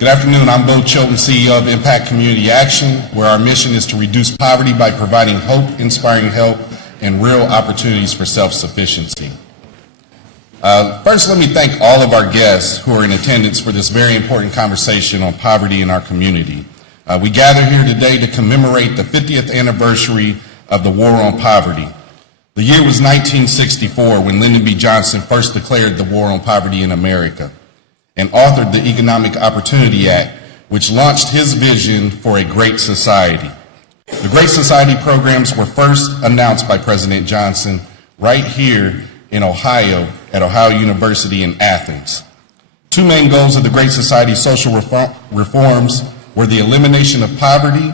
Good afternoon, I'm Bo Chilton, CEO of Impact Community Action, where our mission is to reduce poverty by providing hope, inspiring help, and real opportunities for self-sufficiency. First, let me thank all of our guests who are in attendance for this very important conversation on poverty in our community. We gather here today to commemorate the 50th anniversary of the War on Poverty. The year was 1964 when Lyndon B. Johnson first declared the War on Poverty in America and authored the Economic Opportunity Act, which launched his vision for a great society. The Great Society programs were first announced by President Johnson right here in Ohio at Ohio University in Athens. Two main goals of the Great Society social reforms were the elimination of poverty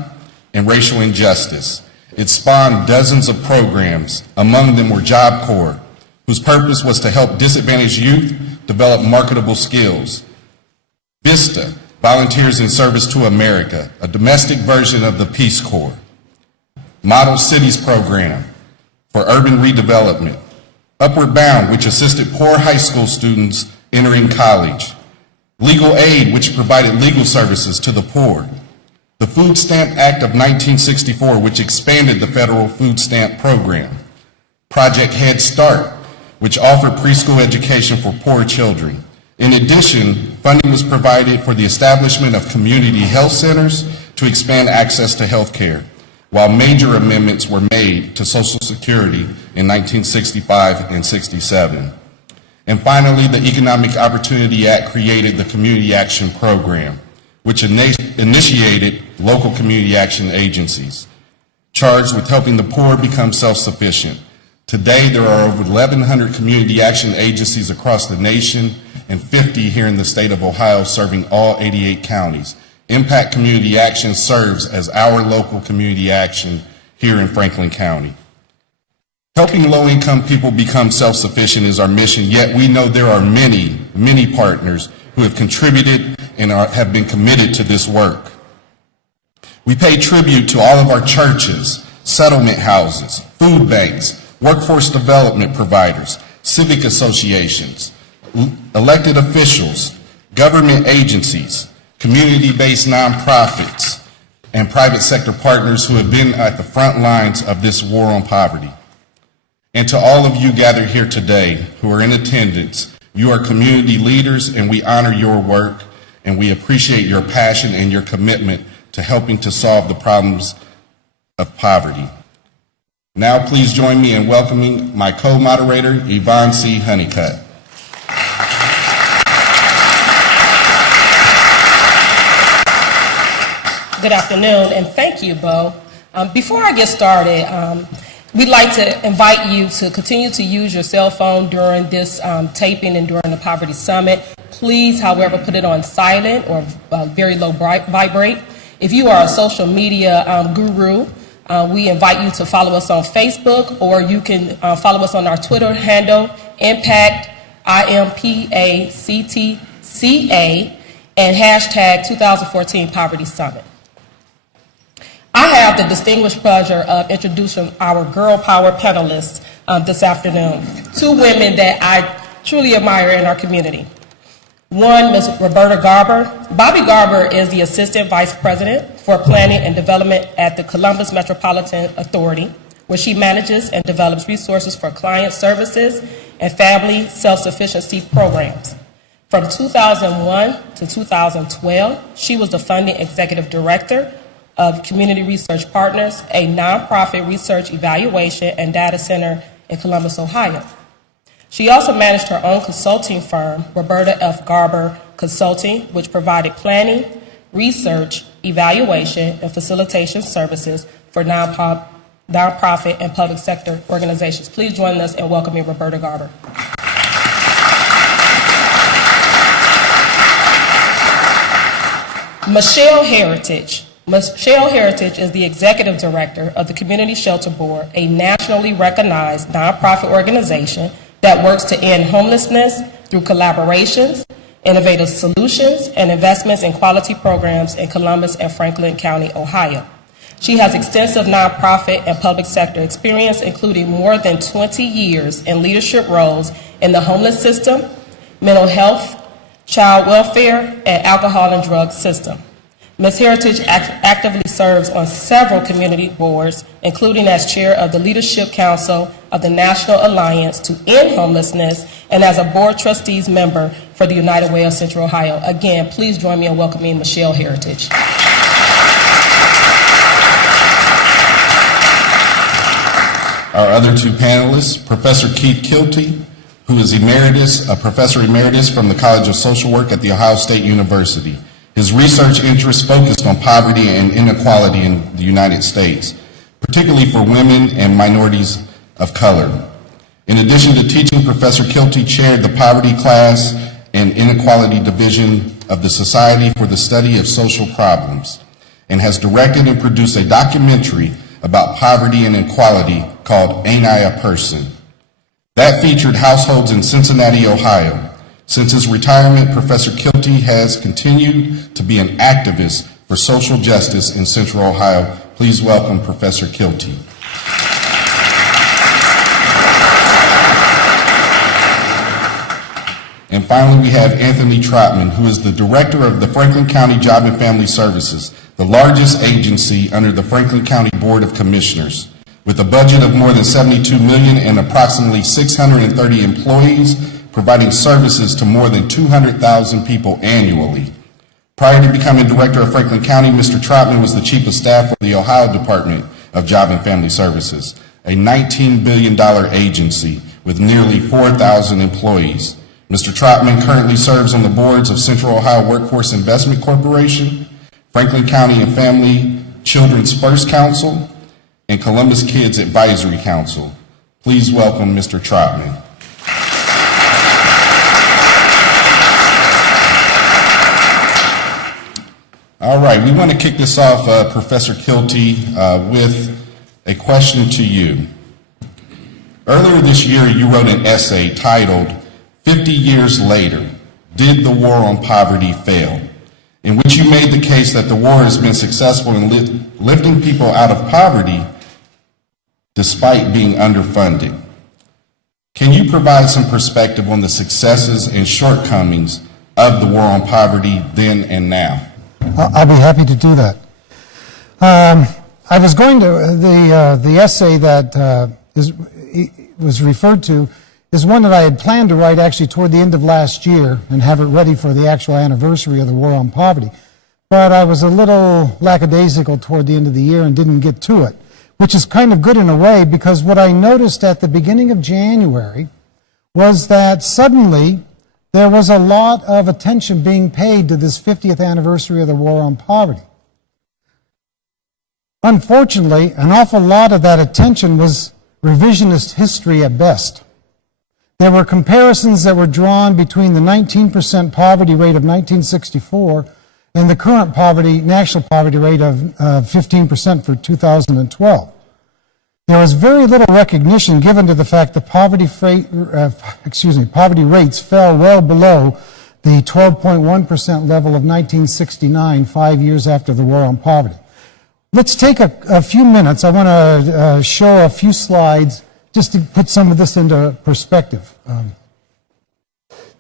and racial injustice. It spawned dozens of programs. Among them were Job Corps, whose purpose was to help disadvantaged youth develop marketable skills. VISTA, Volunteers in Service to America, a domestic version of the Peace Corps. Model Cities Program for urban redevelopment. Upward Bound, which assisted poor high school students entering college. Legal Aid, which provided legal services to the poor. The Food Stamp Act of 1964, which expanded the federal food stamp program. Project Head Start, which offered preschool education for poor children. In addition, funding was provided for the establishment of community health centers to expand access to health care, while major amendments were made to Social Security in 1965 and 67. And finally, the Economic Opportunity Act created the Community Action Program, which initiated local community action agencies charged with helping the poor become self-sufficient. Today, there are over 1,100 community action agencies across the nation and 50 here in the state of Ohio serving all 88 counties. Impact Community Action serves as our local community action here in Franklin County. Helping low-income people become self-sufficient is our mission, yet we know there are many, many partners who have contributed and have been committed to this work. We pay tribute to all of our churches, settlement houses, food banks, workforce development providers, civic associations, elected officials, government agencies, community-based nonprofits, and private sector partners who have been at the front lines of this war on poverty. And to all of you gathered here today who are in attendance, you are community leaders and we honor your work and we appreciate your passion and your commitment to helping to solve the problems of poverty. Now please join me in welcoming my co-moderator, Yvonne C. Honeycutt. Good afternoon, and thank you, Bo. Before I get started, we'd like to invite you to continue to use your cell phone during this taping and during the Poverty Summit. Please, however, put it on silent or very low vibrate. If you are a social media guru, we invite you to follow us on Facebook, or you can follow us on our Twitter handle, Impact, IMPACTCA, and hashtag 2014 Poverty Summit. I have the distinguished pleasure of introducing our Girl Power panelists this afternoon, two women that I truly admire in our community. One, Ms. Roberta Garber. Bobby Garber is the Assistant Vice President for Planning and Development at the Columbus Metropolitan Authority, where she manages and develops resources for client services and family self-sufficiency programs. From 2001 to 2012, she was the Funding Executive Director of Community Research Partners, a nonprofit research evaluation and data center in Columbus, Ohio. She also managed her own consulting firm, Roberta F. Garber Consulting, which provided planning, research, evaluation, and facilitation services for nonprofit and public sector organizations. Please join us in welcoming Roberta Garber. Michelle Heritage. Michelle Heritage is the Executive Director of the Community Shelter Board, a nationally recognized nonprofit organization that works to end homelessness through collaborations, innovative solutions, and investments in quality programs in Columbus and Franklin County, Ohio. She has extensive nonprofit and public sector experience, including more than 20 years in leadership roles in the homeless system, mental health, child welfare, and alcohol and drug system. Ms. Heritage actively serves on several community boards, including as chair of the Leadership Council of the National Alliance to End Homelessness and as a board trustees member for the United Way of Central Ohio. Again, please join me in welcoming Michelle Heritage. Our other two panelists, Professor Keith Kilty, who is a professor emeritus from the College of Social Work at The Ohio State University. His research interests focused on poverty and inequality in the United States, particularly for women and minorities of color. In addition to teaching, Professor Kilty chaired the Poverty Class and Inequality Division of the Society for the Study of Social Problems, and has directed and produced a documentary about poverty and inequality called Ain't I a Person? That featured households in Cincinnati, Ohio. Since his retirement, Professor Kilty has continued to be an activist for social justice in Central Ohio. Please welcome Professor Kilty. And finally, we have Anthony Trotman, who is the director of the Franklin County Job and Family Services, the largest agency under the Franklin County Board of Commissioners. With a budget of more than $72 million and approximately 630 employees, providing services to more than 200,000 people annually. Prior to becoming director of Franklin County, Mr. Trotman was the chief of staff for the Ohio Department of Job and Family Services, a $19 billion agency with nearly 4,000 employees. Mr. Trotman currently serves on the boards of Central Ohio Workforce Investment Corporation, Franklin County and Family Children's First Council, and Columbus Kids Advisory Council. Please welcome Mr. Trotman. All right, we want to kick this off, Professor Kilty, with a question to you. Earlier this year, you wrote an essay titled, 50 Years Later, Did the War on Poverty Fail?, in which you made the case that the war has been successful in lifting people out of poverty despite being underfunded. Can you provide some perspective on the successes and shortcomings of the war on poverty then and now? I'll be happy to do that. I was going to, the essay that was referred to is one that I had planned to write actually toward the end of last year and have it ready for the actual anniversary of the war on poverty. But I was a little lackadaisical toward the end of the year and didn't get to it, which is kind of good in a way because what I noticed at the beginning of January was that suddenly there was a lot of attention being paid to this 50th anniversary of the war on poverty. Unfortunately, an awful lot of that attention was revisionist history at best. There were comparisons that were drawn between the 19% poverty rate of 1964 and the current national poverty rate of 15% for 2012. There was very little recognition given to the fact that poverty rates fell well below the 12.1% level of 1969, 5 years after the war on poverty. Let's take a few minutes. I want to show a few slides just to put some of this into perspective.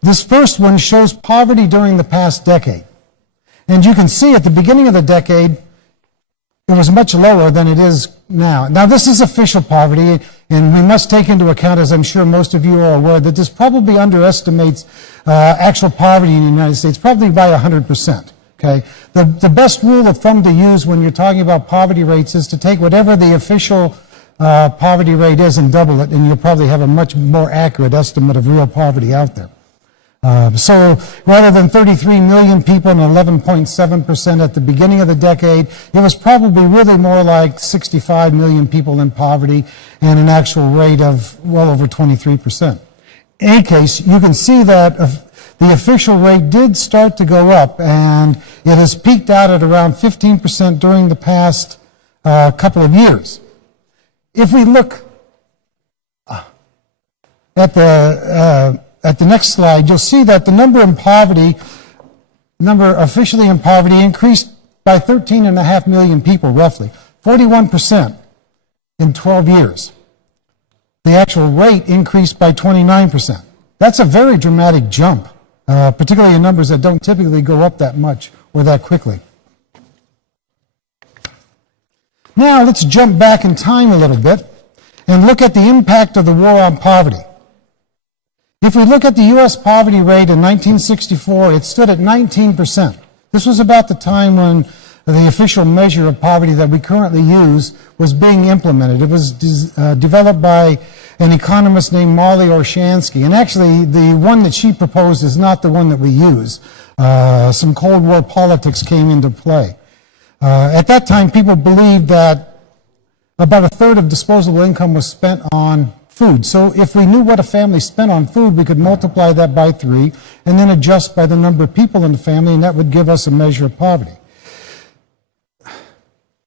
This first one shows poverty during the past decade. And you can see at the beginning of the decade, it was much lower than it is now. Now, this is official poverty, and we must take into account, as I'm sure most of you are aware, that this probably underestimates actual poverty in the United States, probably by 100%. Okay? The best rule of thumb to use when you're talking about poverty rates is to take whatever the official poverty rate is and double it, and you'll probably have a much more accurate estimate of real poverty out there. So rather than 33 million people and 11.7% at the beginning of the decade, it was probably really more like 65 million people in poverty and an actual rate of well over 23%. In any case, you can see that the official rate did start to go up, and it has peaked out at around 15% during the past couple of years. If we look at the next slide, you'll see that the number officially in poverty increased by 13.5 million people, roughly, 41% in 12 years. The actual rate increased by 29%. That's a very dramatic jump. particularly in numbers that don't typically go up that much or that quickly. Now let's jump back in time a little bit and look at the impact of the war on poverty. If we look at the U.S. poverty rate in 1964, it stood at 19%. This was about the time when the official measure of poverty that we currently use was being implemented. It was developed by an economist named Molly Orshansky. And actually, the one that she proposed is not the one that we use. Some Cold War politics came into play. At that time, people believed that about a third of disposable income was spent on food. So if we knew what a family spent on food, we could multiply that by 3 and then adjust by the number of people in the family, and that would give us a measure of poverty.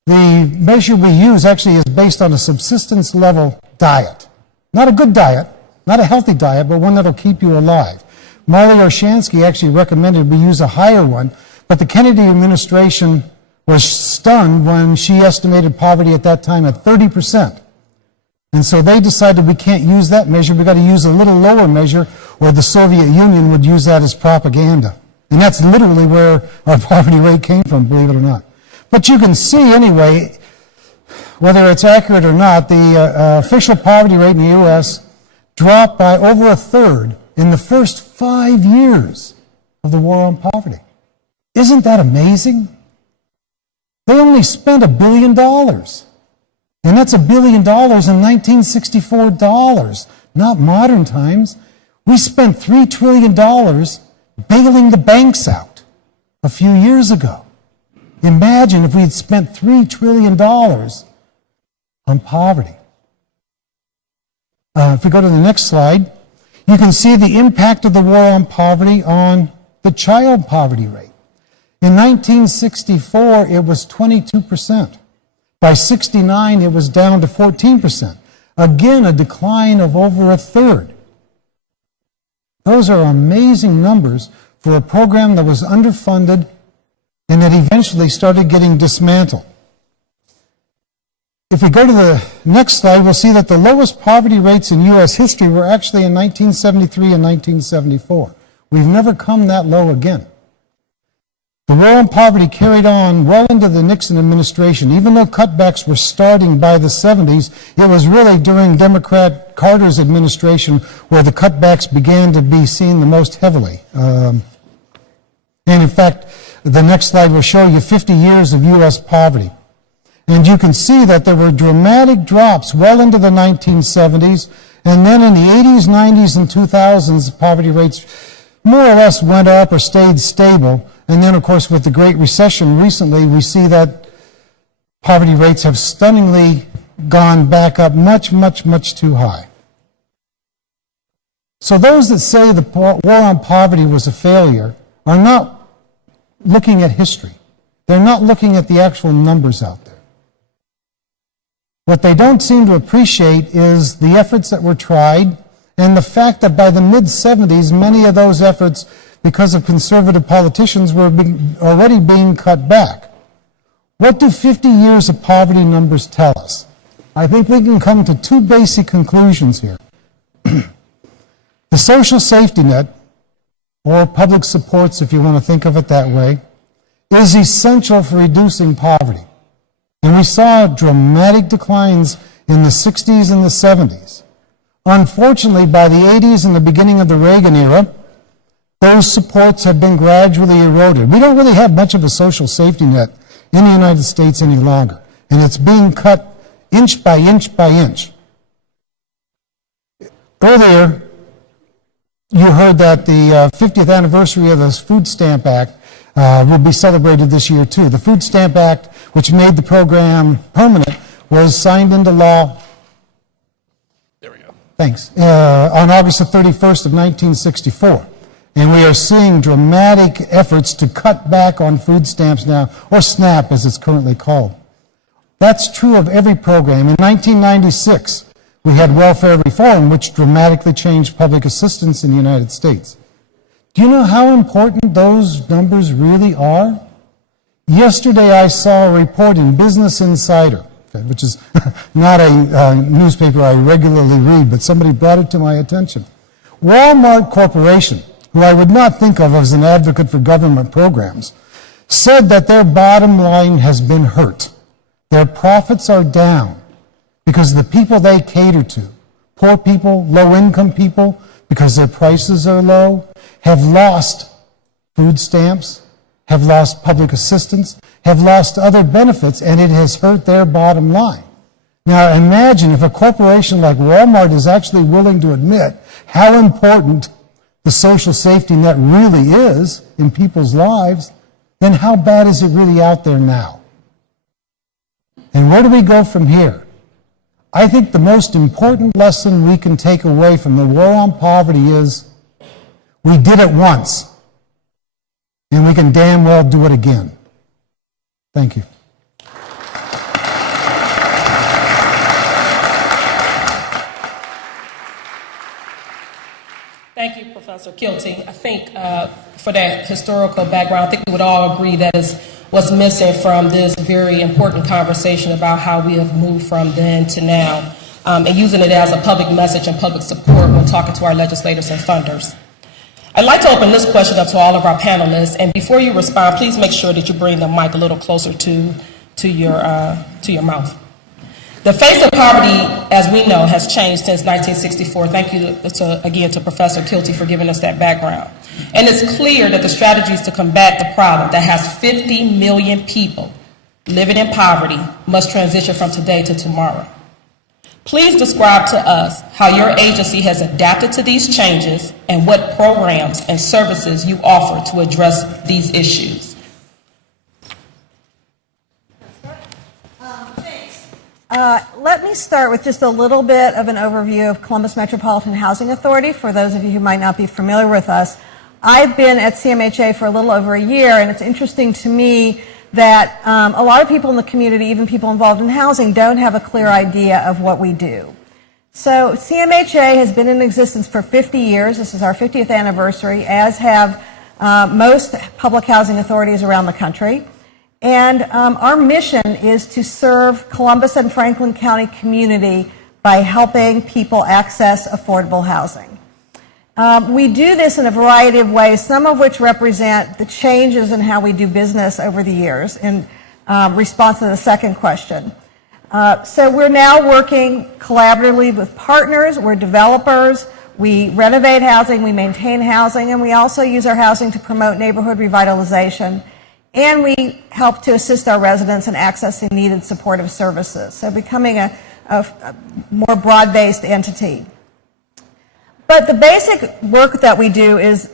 The measure we use actually is based on a subsistence level diet. Not a good diet, not a healthy diet, but one that'll keep you alive. Molly Orshansky actually recommended we use a higher one, but the Kennedy administration was stunned when she estimated poverty at that time at 30%. And so they decided we can't use that measure, we've got to use a little lower measure, or the Soviet Union would use that as propaganda. And that's literally where our poverty rate came from, believe it or not. But you can see anyway, whether it's accurate or not, the official poverty rate in the U.S. dropped by over a third in the first 5 years of the war on poverty. Isn't that amazing? They only spent $1 billion. And that's $1 billion in 1964 dollars, not modern times. We spent $3 trillion bailing the banks out a few years ago. Imagine if we had spent $3 trillion on poverty. If we go to the next slide, you can see the impact of the war on poverty on the child poverty rate. In 1964, it was 22%. By 1969, it was down to 14%. Again, a decline of over a third. Those are amazing numbers for a program that was underfunded and that eventually started getting dismantled. If we go to the next slide, we'll see that the lowest poverty rates in U.S. history were actually in 1973 and 1974. We've never come that low again. The war on poverty carried on well into the Nixon administration. Even though cutbacks were starting by the 70s, it was really during Democrat Carter's administration where the cutbacks began to be seen the most heavily. And in fact, the next slide will show you 50 years of U.S. poverty. And you can see that there were dramatic drops well into the 1970s, and then in the 80s, 90s, and 2000s, poverty rates more or less went up or stayed stable. And then, of course, with the Great Recession recently, we see that poverty rates have stunningly gone back up much, much, much too high. So those that say the war on poverty was a failure are not looking at history. They're not looking at the actual numbers out there. What they don't seem to appreciate is the efforts that were tried and the fact that by the mid-70s, many of those efforts, because of conservative politicians, were already being cut back. What do 50 years of poverty numbers tell us? I think we can come to 2 basic conclusions here. The social safety net, or public supports if you want to think of it that way, is essential for reducing poverty. And we saw dramatic declines in the 60s and the 70s. Unfortunately, by the 80s and the beginning of the Reagan era, those supports have been gradually eroded. We don't really have much of a social safety net in the United States any longer, and it's being cut inch by inch by inch. Earlier, you heard that the 50th anniversary of the Food Stamp Act will be celebrated this year too. The Food Stamp Act, which made the program permanent, was signed into law. There we go. Thanks. On August the 31st of 1964. And we are seeing dramatic efforts to cut back on food stamps now, or SNAP as it's currently called. That's true of every program. In 1996, we had welfare reform, which dramatically changed public assistance in the United States. Do you know how important those numbers really are? Yesterday I saw a report in Business Insider, which is not a newspaper I regularly read, but somebody brought it to my attention. Walmart Corporation who I would not think of as an advocate for government programs, said that their bottom line has been hurt. Their profits are down because the people they cater to, poor people, low-income people, because their prices are low, have lost food stamps, have lost public assistance, have lost other benefits, and it has hurt their bottom line. Now imagine if a corporation like Walmart is actually willing to admit how important the social safety net really is in people's lives, then how bad is it really out there now? And where do we go from here? I think the most important lesson we can take away from the war on poverty is we did it once, and we can damn well do it again. Thank you. Thank you, Professor Kilty. I think for that historical background, I think we would all agree that is what's missing from this very important conversation about how we have moved from then to now, and using it as a public message and public support when talking to our legislators and funders. I'd like to open this question up to all of our panelists, and before you respond, please make sure that you bring the mic a little closer to your mouth. The face of poverty, as we know, has changed since 1964. Thank you again to Professor Kilty for giving us that background. And it's clear that the strategies to combat the problem that has 50 million people living in poverty must transition from today to tomorrow. Please describe to us how your agency has adapted to these changes and what programs and services you offer to address these issues. Let me start with just a little bit of an overview of Columbus Metropolitan Housing Authority. For those of you who might not be familiar with us, I've been at CMHA for a little over a year, and it's interesting to me that a lot of people in the community, even people involved in housing, don't have a clear idea of what we do. So CMHA has been in existence for 50 years. This is our 50th anniversary, as have most public housing authorities around the country. And our mission is to serve Columbus and Franklin County community by helping people access affordable housing. We do this in a variety of ways, some of which represent the changes in how we do business over the years in response to the second question. So we're now working collaboratively with partners, we're developers, we renovate housing, we maintain housing, and we also use our housing to promote neighborhood revitalization. And we help to assist our residents in accessing needed supportive services, so becoming a more broad-based entity. But the basic work that we do is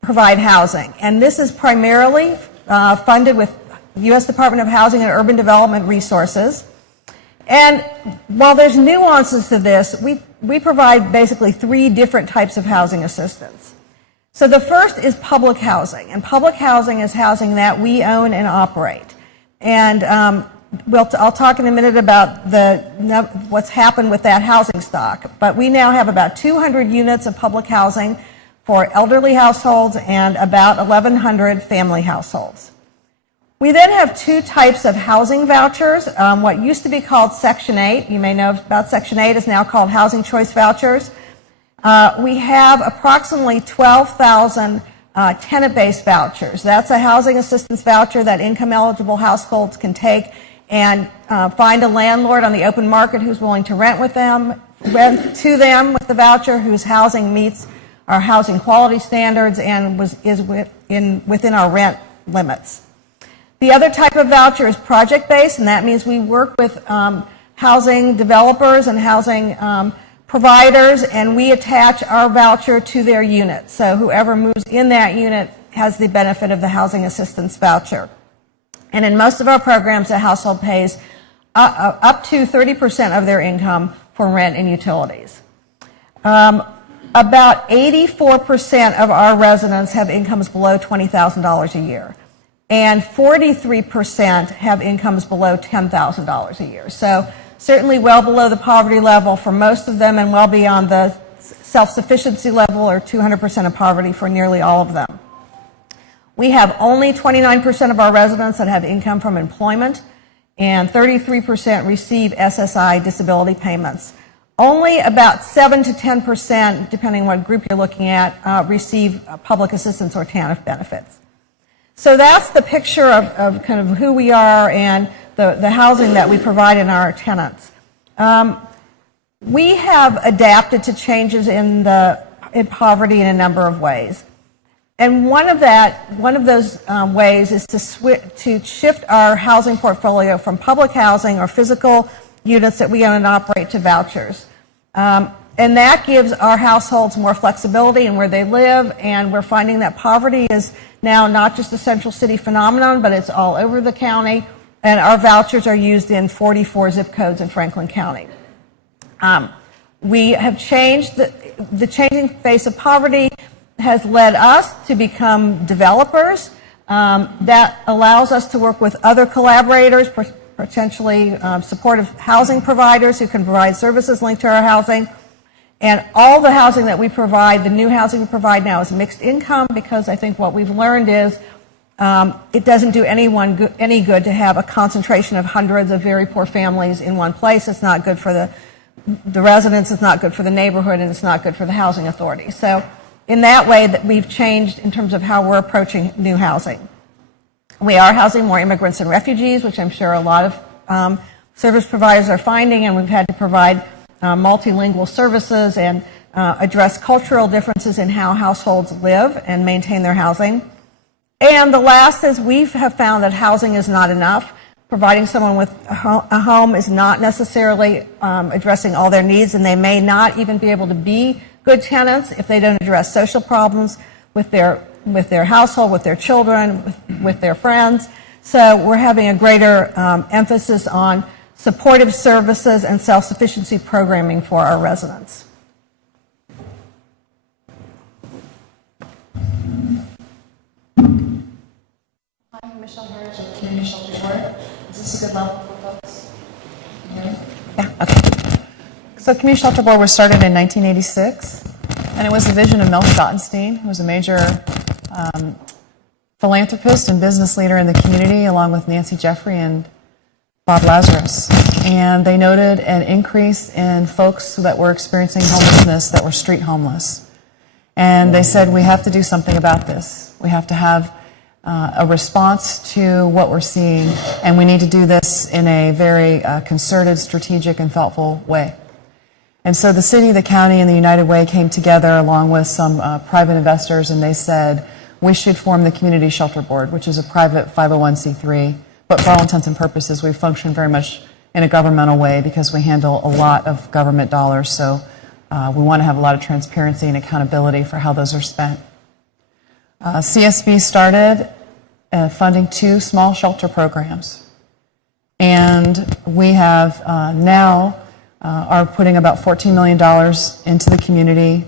provide housing, and this is primarily funded with U.S. Department of Housing and Urban Development resources. And while there's nuances to this, we provide basically 3 different types of housing assistance. So the first is public housing, and public housing is housing that we own and operate. And I'll talk in a minute about what's happened with that housing stock, but we now have about 200 units of public housing for elderly households and about 1,100 family households. We then have 2 types of housing vouchers. What used to be called Section 8, you may know about Section 8, is now called Housing Choice Vouchers. We have approximately 12,000 tenant-based vouchers. That's a housing assistance voucher that income-eligible households can take and find a landlord on the open market who's willing to rent to them with the voucher, whose housing meets our housing quality standards and is within our rent limits. The other type of voucher is project-based, and that means we work with housing developers and housing providers, and we attach our voucher to their unit. So whoever moves in that unit has the benefit of the housing assistance voucher. And in most of our programs, a household pays up to 30% of their income for rent and utilities. About 84% of our residents have incomes below $20,000 a year, and 43% have incomes below $10,000 a year. So certainly well below the poverty level for most of them, and well beyond the self-sufficiency level, or 200% of poverty, for nearly all of them. We have only 29% of our residents that have income from employment, and 33% receive SSI disability payments. Only about 7 to 10%, depending on what group you're looking at, receive public assistance or TANF benefits. So that's the picture of kind of who we are and the housing that we provide in our tenants. We have adapted to changes in poverty in a number of ways. And one of those ways is to shift our housing portfolio from public housing or physical units that we own and operate to vouchers. And that gives our households more flexibility in where they live, and we're finding that poverty is now not just a Central City phenomenon, but it's all over the county, and our vouchers are used in 44 zip codes in Franklin County. We have changed, the changing face of poverty has led us to become developers. That allows us to work with other collaborators, potentially supportive housing providers who can provide services linked to our housing. And all the housing that we provide, the new housing we provide now, is mixed income, because I think what we've learned is it doesn't do anyone any good to have a concentration of hundreds of very poor families in one place. It's not good for the residents, it's not good for the neighborhood, and it's not good for the housing authority. So in that way, that we've changed in terms of how we're approaching new housing. We are housing more immigrants and refugees, which I'm sure a lot of service providers are finding, and we've had to provide multilingual services and address cultural differences in how households live and maintain their housing. And the last is we have found that housing is not enough. Providing someone with a home is not necessarily addressing all their needs, and they may not even be able to be good tenants if they don't address social problems with their household, with their children, with their friends. So we're having a greater emphasis on supportive services and self-sufficiency programming for our residents. I'm Michelle Harris of the Community Shelter Board. Is this a good level for folks? Yeah, okay. So Community Shelter Board was started in 1986, and it was the vision of Mel Schottenstein, who was a major philanthropist and business leader in the community, along with Nancy Jeffrey and Bob Lazarus. And they noted an increase in folks that were experiencing homelessness, that were street homeless. And they said, we have to do something about this. We have to have a response to what we're seeing, and we need to do this in a very concerted, strategic, and thoughtful way. And so the city, the county, and the United Way came together along with some private investors, and they said, we should form the Community Shelter Board, which is a private 501c3, but for all intents and purposes, we function very much in a governmental way because we handle a lot of government dollars, so we want to have a lot of transparency and accountability for how those are spent. CSB started funding 2 small shelter programs, and we have now are putting about $14 million into the community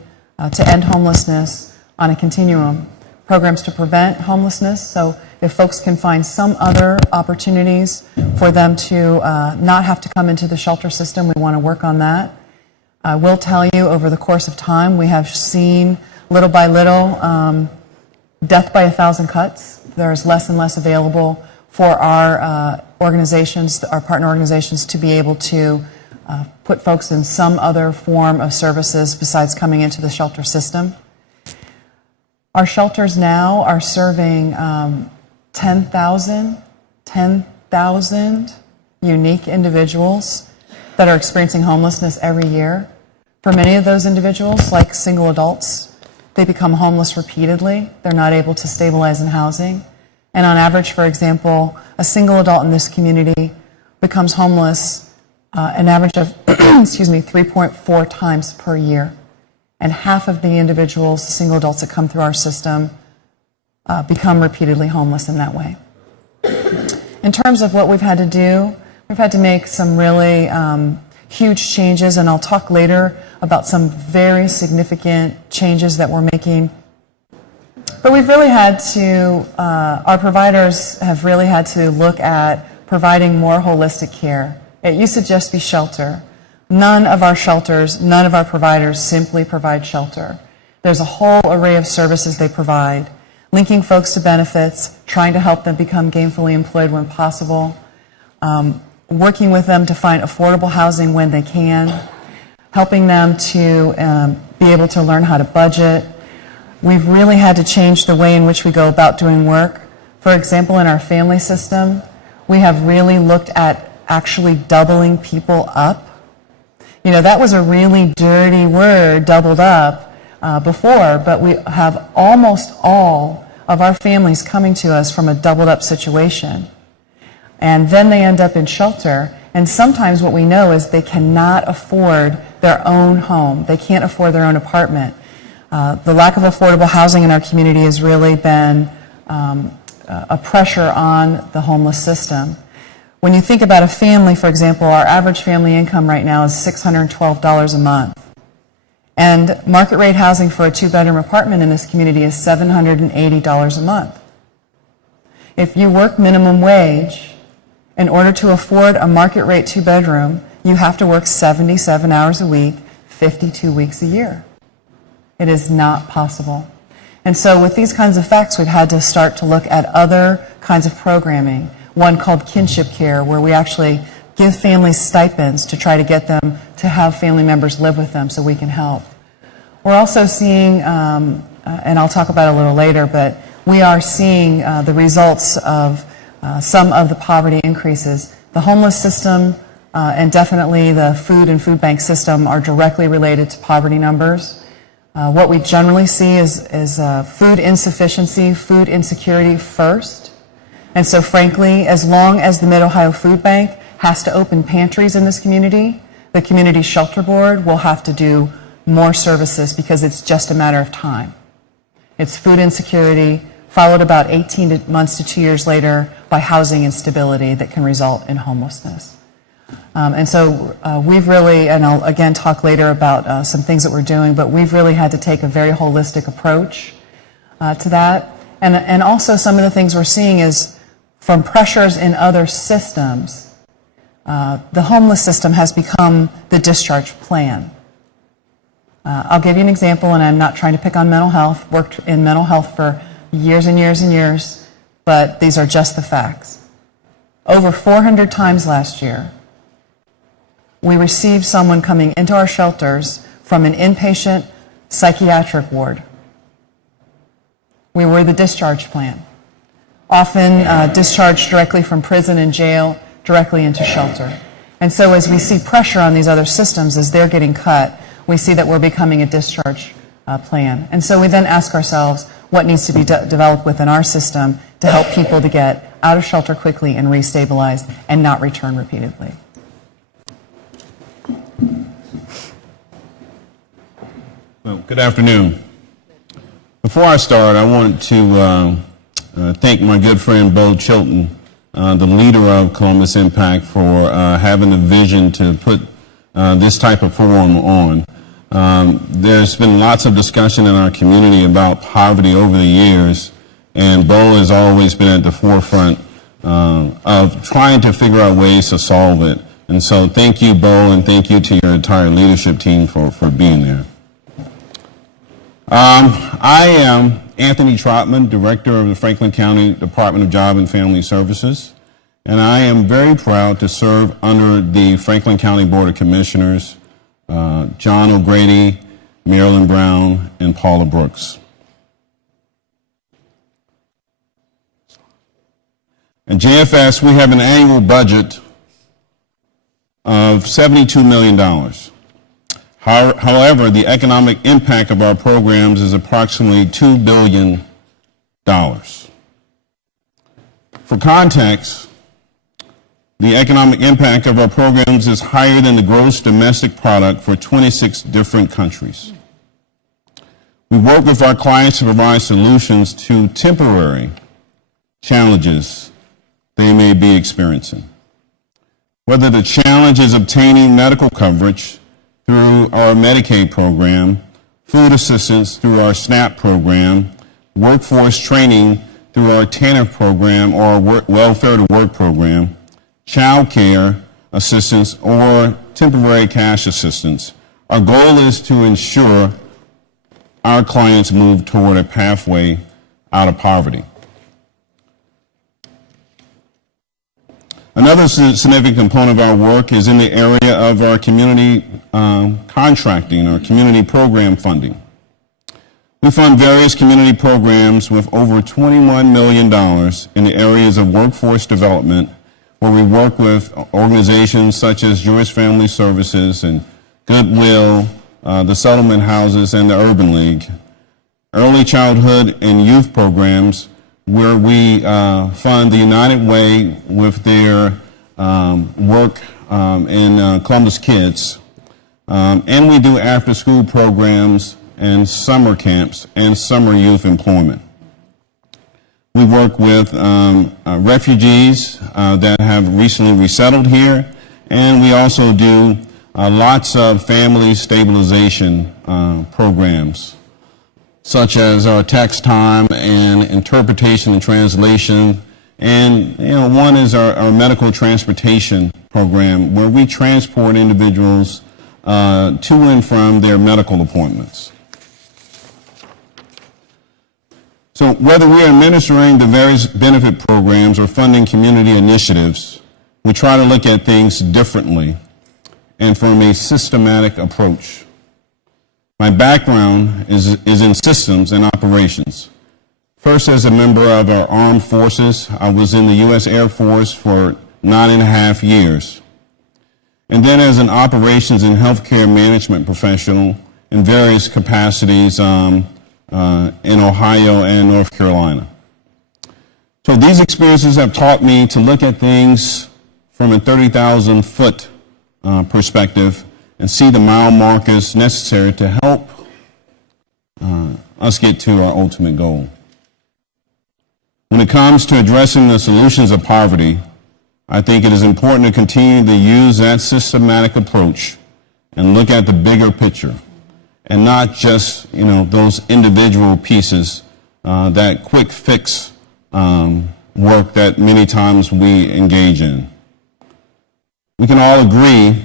to end homelessness on a continuum. Programs to prevent homelessness, so if folks can find some other opportunities for them to not have to come into the shelter system, we want to work on that. I will tell you, over the course of time, we have seen little by little death by 1,000 cuts. There's less and less available for our organizations, our partner organizations, to be able to put folks in some other form of services besides coming into the shelter system. Our shelters now are serving 10,000 unique individuals that are experiencing homelessness every year. For many of those individuals, like single adults, they become homeless repeatedly. They're not able to stabilize in housing. And on average, for example, a single adult in this community becomes homeless an average of 3.4 times per year. And half of the individuals, the single adults that come through our system, become repeatedly homeless in that way. In terms of what we've had to do, we've had to make some really huge changes, and I'll talk later about some very significant changes that we're making. But we've really had to, our providers have really had to look at providing more holistic care. It used to just be shelter. None of our shelters, none of our providers simply provide shelter. There's a whole array of services they provide, linking folks to benefits, trying to help them become gainfully employed when possible, working with them to find affordable housing when they can, helping them to be able to learn how to budget. We've really had to change the way in which we go about doing work. For example, in our family system, we have really looked at actually doubling people up. You know, that was a really dirty word, doubled up, before, but we have almost all of our families coming to us from a doubled up situation. And then they end up in shelter. And sometimes what we know is they cannot afford their own home. They can't afford their own apartment. The lack of affordable housing in our community has really been a pressure on the homeless system. When you think about a family, for example, our average family income right now is $612 a month. And market rate housing for a 2-bedroom apartment in this community is $780 a month. If you work minimum wage, in order to afford a market rate 2-bedroom, you have to work 77 hours a week, 52 weeks a year. It is not possible. And so with these kinds of facts, we've had to start to look at other kinds of programming, one called kinship care, where we actually give families stipends to try to get them to have family members live with them so we can help. We're also seeing, and I'll talk about it a little later, but we are seeing the results of some of the poverty increases. The homeless system and definitely the food and food bank system are directly related to poverty numbers. What we generally see is food insufficiency, food insecurity first. And so frankly, as long as the Mid-Ohio Food Bank has to open pantries in this community, the Community Shelter Board will have to do more services because it's just a matter of time. It's food insecurity, followed about 18 months to 2 years later by housing instability that can result in homelessness. And so we've really, and I'll again talk later about some things that we're doing, but we've really had to take a very holistic approach to that. And also some of the things we're seeing is from pressures in other systems, the homeless system has become the discharge plan. I'll give you an example, and I'm not trying to pick on mental health, worked in mental health for years and years and years, but these are just the facts. Over 400 times last year, we received someone coming into our shelters from an inpatient psychiatric ward. We were the discharge plan, often discharged directly from prison and jail directly into shelter. And so as we see pressure on these other systems, as they're getting cut, we see that we're becoming a discharge plan. And so we then ask ourselves what needs to be developed within our system to help people to get out of shelter quickly and restabilized and not return repeatedly. Well, good afternoon. Before I start, I want to thank my good friend Bo Chilton, the leader of Columbus Impact, for having the vision to put this type of forum on. There's been lots of discussion in our community about poverty over the years, and Bo has always been at the forefront of trying to figure out ways to solve it. And so thank you, Bo, and thank you to your entire leadership team for being there. I am Anthony Trotman, Director of the Franklin County Department of Job and Family Services, and I am very proud to serve under the Franklin County Board of Commissioners, John O'Grady, Marilyn Brown, and Paula Brooks. At JFS, we have an annual budget of $72 million. However, the economic impact of our programs is approximately $2 billion. For context, the economic impact of our programs is higher than the gross domestic product for 26 different countries. We work with our clients to provide solutions to temporary challenges they may be experiencing. Whether the challenge is obtaining medical coverage through our Medicaid program, food assistance through our SNAP program, workforce training through our TANF program or our Welfare to Work program, child care assistance, or temporary cash assistance. Our goal is to ensure our clients move toward a pathway out of poverty. Another significant component of our work is in the area of our community contracting, or community program funding. We fund various community programs with over $21 million in the areas of workforce development, where we work with organizations such as Jewish Family Services and Goodwill, the Settlement Houses, and the Urban League. Early childhood and youth programs, where we fund the United Way with their work in Columbus Kids. And we do after-school programs and summer camps and summer youth employment. We work with refugees that have recently resettled here, and we also do lots of family stabilization programs, such as our text time and interpretation and translation. And one is our medical transportation program, where we transport individuals to and from their medical appointments. So whether we are administering the various benefit programs or funding community initiatives, we try to look at things differently and from a systematic approach. My background is in systems and operations. First, as a member of our armed forces, I was in the U.S. Air Force for 9.5 years. And then as an operations and healthcare management professional in various capacities in Ohio and North Carolina. So these experiences have taught me to look at things from a 30,000-foot perspective and see the mile markers necessary to help us get to our ultimate goal. When it comes to addressing the solutions of poverty, I think it is important to continue to use that systematic approach and look at the bigger picture, and not just those individual pieces, that quick fix work that many times we engage in. We can all agree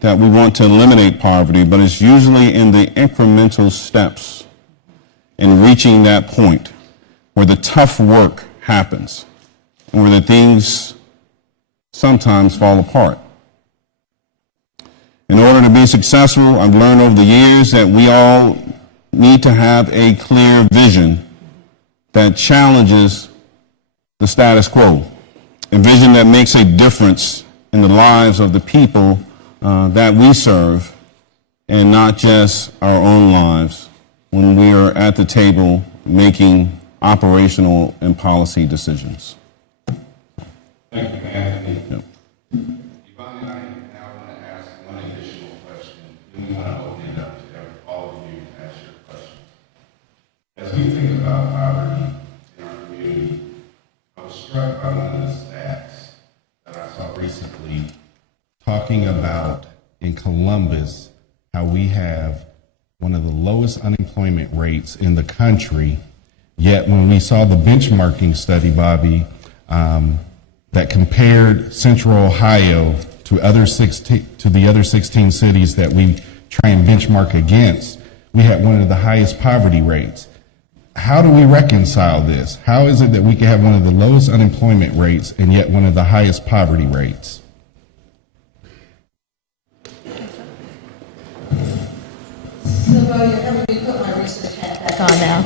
that we want to eliminate poverty, but it's usually in the incremental steps in reaching that point where the tough work happens and where the things sometimes fall apart. In order to be successful, I've learned over the years that we all need to have a clear vision that challenges the status quo, a vision that makes a difference in the lives of the people that we serve, and not just our own lives when we are at the table making operational and policy decisions. Thank you, Anthony. Yep. Yvonne and I now want to ask one additional question. Then we want to open it up to all of you to ask your questions. As we think about poverty in our community, I was struck by one of the stats that I saw recently talking about in Columbus how we have one of the lowest unemployment rates in the country. Yet when we saw the benchmarking study, Bobby, that compared Central Ohio to the other 16 cities that we try and benchmark against, we had one of the highest poverty rates. How do we reconcile this? How is it that we can have one of the lowest unemployment rates and yet one of the highest poverty rates? Sylvia, let me put my research hat back on now.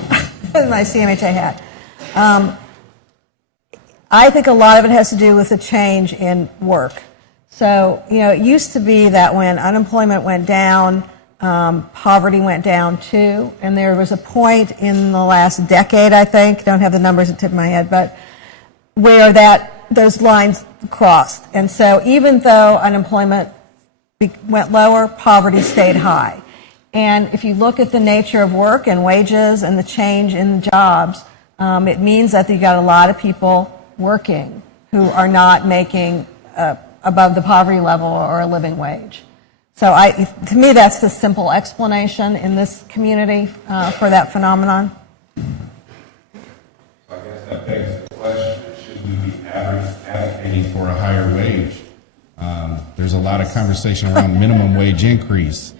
My CMHA hat. I think a lot of it has to do with the change in work. So, it used to be that when unemployment went down, poverty went down too. And there was a point in the last decade, I think, don't have the numbers at the tip of my head, but where those lines crossed. And so even though unemployment went lower, poverty stayed high. And if you look at the nature of work and wages and the change in jobs, it means that you got a lot of people working who are not making above the poverty level or a living wage. So to me, that's the simple explanation in this community for that phenomenon. So I guess that begs the question, should we be advocating for a higher wage? There's a lot of conversation around minimum wage increase.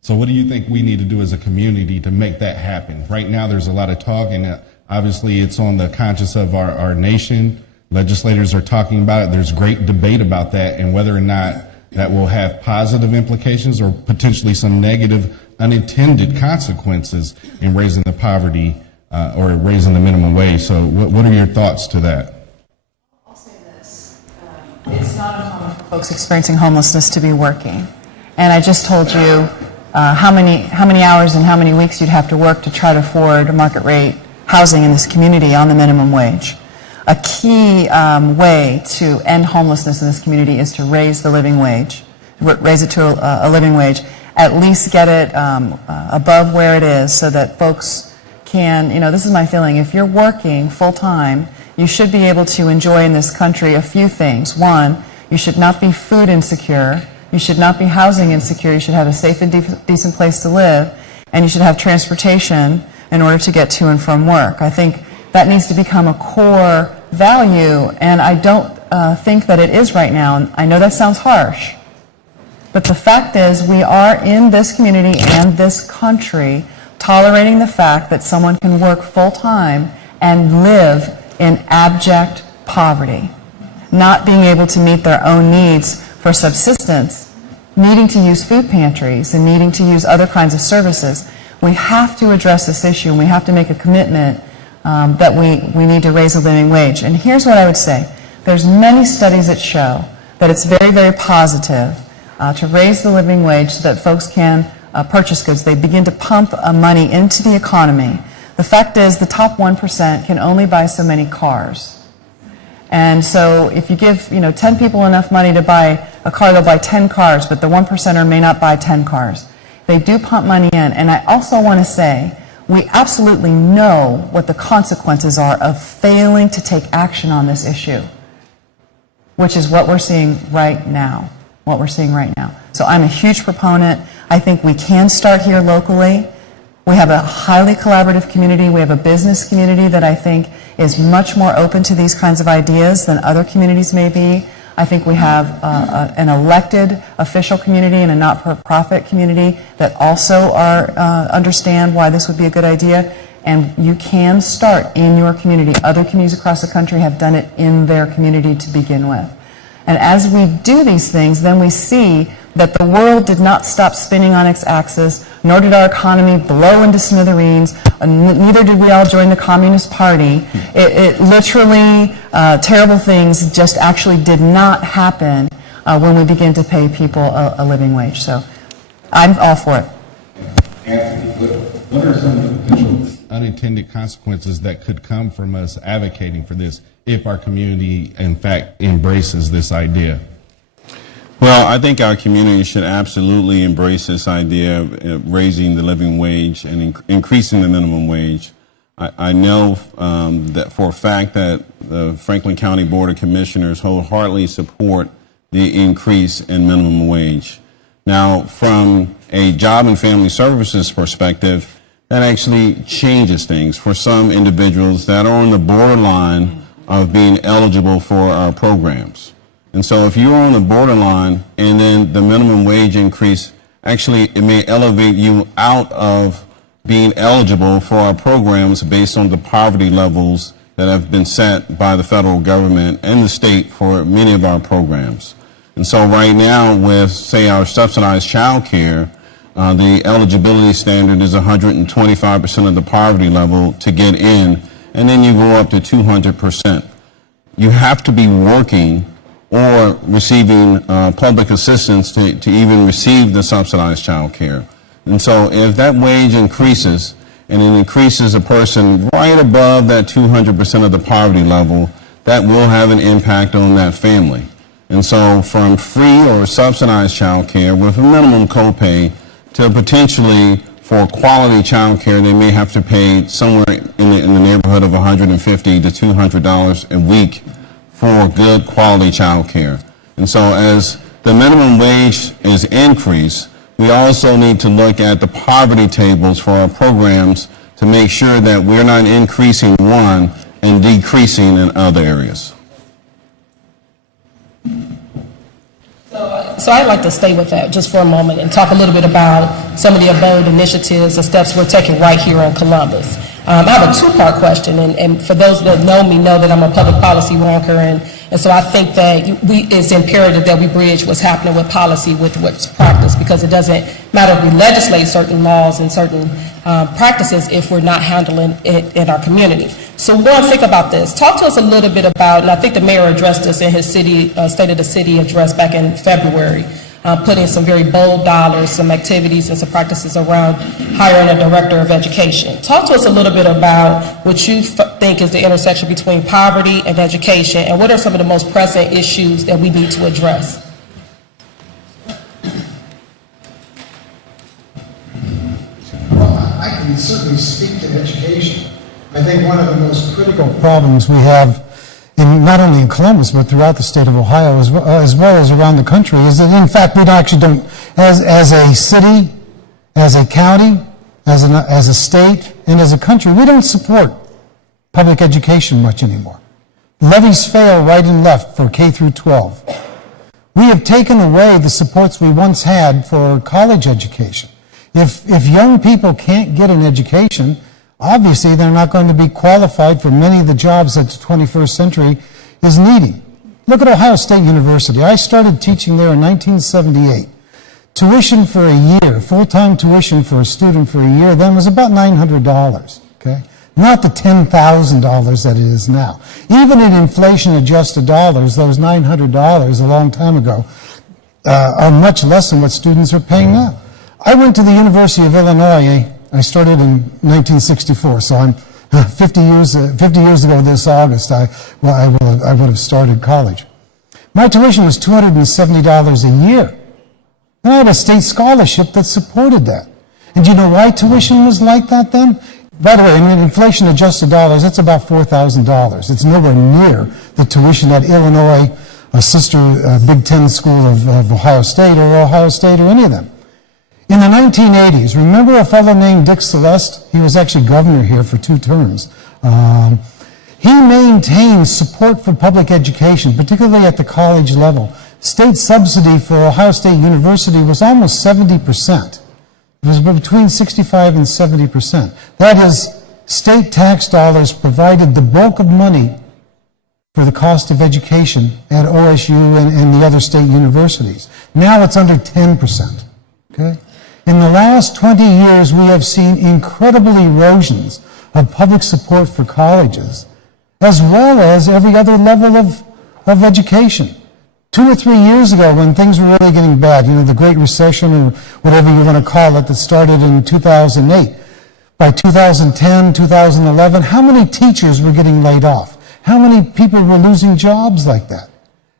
So what do you think we need to do as a community to make that happen? Right now, there's a lot of talk, and obviously it's on the conscience of our nation, Legislators are talking about it. There's great debate about that and whether or not that will have positive implications or potentially some negative unintended consequences in raising the poverty or raising the minimum wage. So what are your thoughts to that? I'll say this. It's not uncommon for folks experiencing homelessness to be working. And I just told you how many hours and how many weeks you'd have to work to try to afford market rate housing in this community on the minimum wage. A key way to end homelessness in this community is to raise the living wage, raise it to a living wage, at least get it above where it is so that folks can, this is my feeling, if you're working full-time, you should be able to enjoy in this country a few things. One, you should not be food insecure, you should not be housing insecure, you should have a safe and decent place to live, and you should have transportation in order to get to and from work. I think that needs to become a core value, and I don't think that it is right now. And I know that sounds harsh, but the fact is we are in this community and this country tolerating the fact that someone can work full-time and live in abject poverty, not being able to meet their own needs for subsistence, needing to use food pantries and needing to use other kinds of services. We have to address this issue, and we have to make a commitment that we need to raise the living wage. And here's what I would say. There's many studies that show that it's very, very positive to raise the living wage so that folks can purchase goods. They begin to pump money into the economy. The fact is the top 1% can only buy so many cars. And so if you give 10 people enough money to buy a car, they'll buy 10 cars, but the 1%er may not buy 10 cars. They do pump money in. And I also want to say, we absolutely know what the consequences are of failing to take action on this issue, which is what we're seeing right now. So I'm a huge proponent. I think we can start here locally. We have a highly collaborative community. We have a business community that I think is much more open to these kinds of ideas than other communities may be. I think we have an elected official community and a not-for-profit community that also understand why this would be a good idea. And you can start in your community. Other communities across the country have done it in their community to begin with. And as we do these things, then we see that the world did not stop spinning on its axis, nor did our economy blow into smithereens, neither did we all join the Communist Party. It literally, terrible things just actually did not happen when we begin to pay people a living wage. So I'm all for it. Anthony, what are some of the potential unintended consequences that could come from us advocating for this if our community, in fact, embraces this idea? Well, I think our community should absolutely embrace this idea of raising the living wage and increasing the minimum wage. I know that for a fact that the Franklin County Board of Commissioners wholeheartedly support the increase in minimum wage. Now, from a Job and Family Services perspective, that actually changes things for some individuals that are on the borderline of being eligible for our programs. And so if you're on the borderline and then the minimum wage increase, actually it may elevate you out of being eligible for our programs based on the poverty levels that have been set by the federal government and the state for many of our programs. And so right now with, say, our subsidized child care, the eligibility standard is 125% of the poverty level to get in, and then you go up to 200%. You have to be working or receiving public assistance to even receive the subsidized child care. And so if that wage increases, and it increases a person right above that 200% of the poverty level, that will have an impact on that family. And so from free or subsidized child care with a minimum copay to potentially for quality child care, they may have to pay somewhere in the neighborhood of $150 to $200 a week for good quality child care. And so as the minimum wage is increased, we also need to look at the poverty tables for our programs to make sure that we're not increasing one and decreasing in other areas. So I'd like to stay with that just for a moment and talk a little bit about some of the abode initiatives and steps we're taking right here in Columbus. I have a two-part question, and for those that know me know that I'm a public policy wonker, and so I think that it's imperative that we bridge what's happening with policy with what's practiced, because it doesn't matter if we legislate certain laws and certain practices if we're not handling it in our community. So one, think about this. Talk to us a little bit about, and I think the mayor addressed this in his State of the City address back in February, put in some very bold dollars, some activities and some practices around hiring a director of education. Talk to us a little bit about what you think is the intersection between poverty and education, and what are some of the most pressing issues that we need to address? Well, I can certainly speak to education. I think one of the most critical problems we have, not only in Columbus, but throughout the state of Ohio, as well as around the country, is that in fact we actually don't, as a city, as a county, as a state, and as a country, we don't support public education much anymore. Levies fail right and left for K through 12. We have taken away the supports we once had for college education. If young people can't get an education, obviously they're not going to be qualified for many of the jobs that the 21st century is needing. Look at Ohio State University. I started teaching there in 1978. Tuition for a year, full-time tuition for a student for a year then was about $900, okay? Not the $10,000 that it is now. Even in inflation-adjusted dollars, those $900 a long time ago are much less than what students are paying now. I went to the University of Illinois. I started in 1964, so I'm 50 years ago this August, I would have started college. My tuition was $270 a year. And I had a state scholarship that supported that. And do you know why tuition was like that then? By the way, in inflation-adjusted dollars, that's about $4,000. It's nowhere near the tuition at Illinois, a sister Big Ten school of Ohio State or any of them. In the 1980s, remember a fellow named Dick Celeste? He was actually governor here for 2 terms. He maintained support for public education, particularly at the college level. State subsidy for Ohio State University was almost 70%. It was between 65 and 70%. That is, state tax dollars provided the bulk of money for the cost of education at OSU and the other state universities. Now it's under 10%. Okay? In the last 20 years, we have seen incredible erosions of public support for colleges, as well as every other level of education. 2 or 3 years ago, when things were really getting bad, the Great Recession or whatever you want to call it, that started in 2008, by 2010, 2011, how many teachers were getting laid off? How many people were losing jobs like that?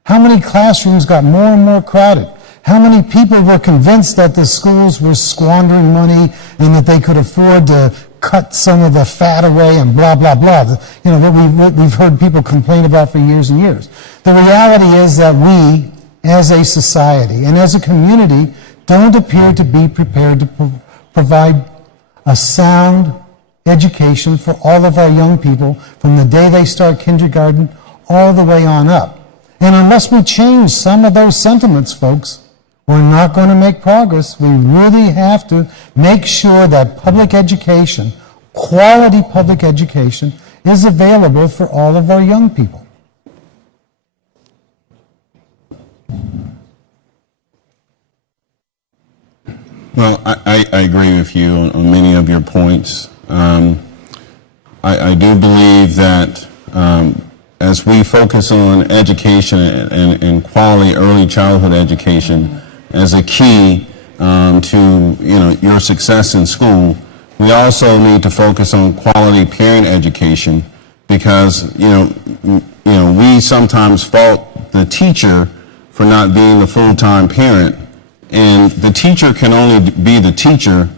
How many classrooms got more and more crowded? How many people were convinced that the schools were squandering money and that they could afford to cut some of the fat away and blah, blah, blah, what we've heard people complain about for years and years. The reality is that we, as a society and as a community, don't appear to be prepared to provide a sound education for all of our young people from the day they start kindergarten all the way on up. And unless we change some of those sentiments, folks, we're not going to make progress. We really have to make sure that public education, quality public education, is available for all of our young people. Well, I agree with you on many of your points. I do believe that as we focus on education and quality early childhood education as a key to your success in school, we also need to focus on quality parent education, because we sometimes fault the teacher for not being the full-time parent, and the teacher can only be the teacher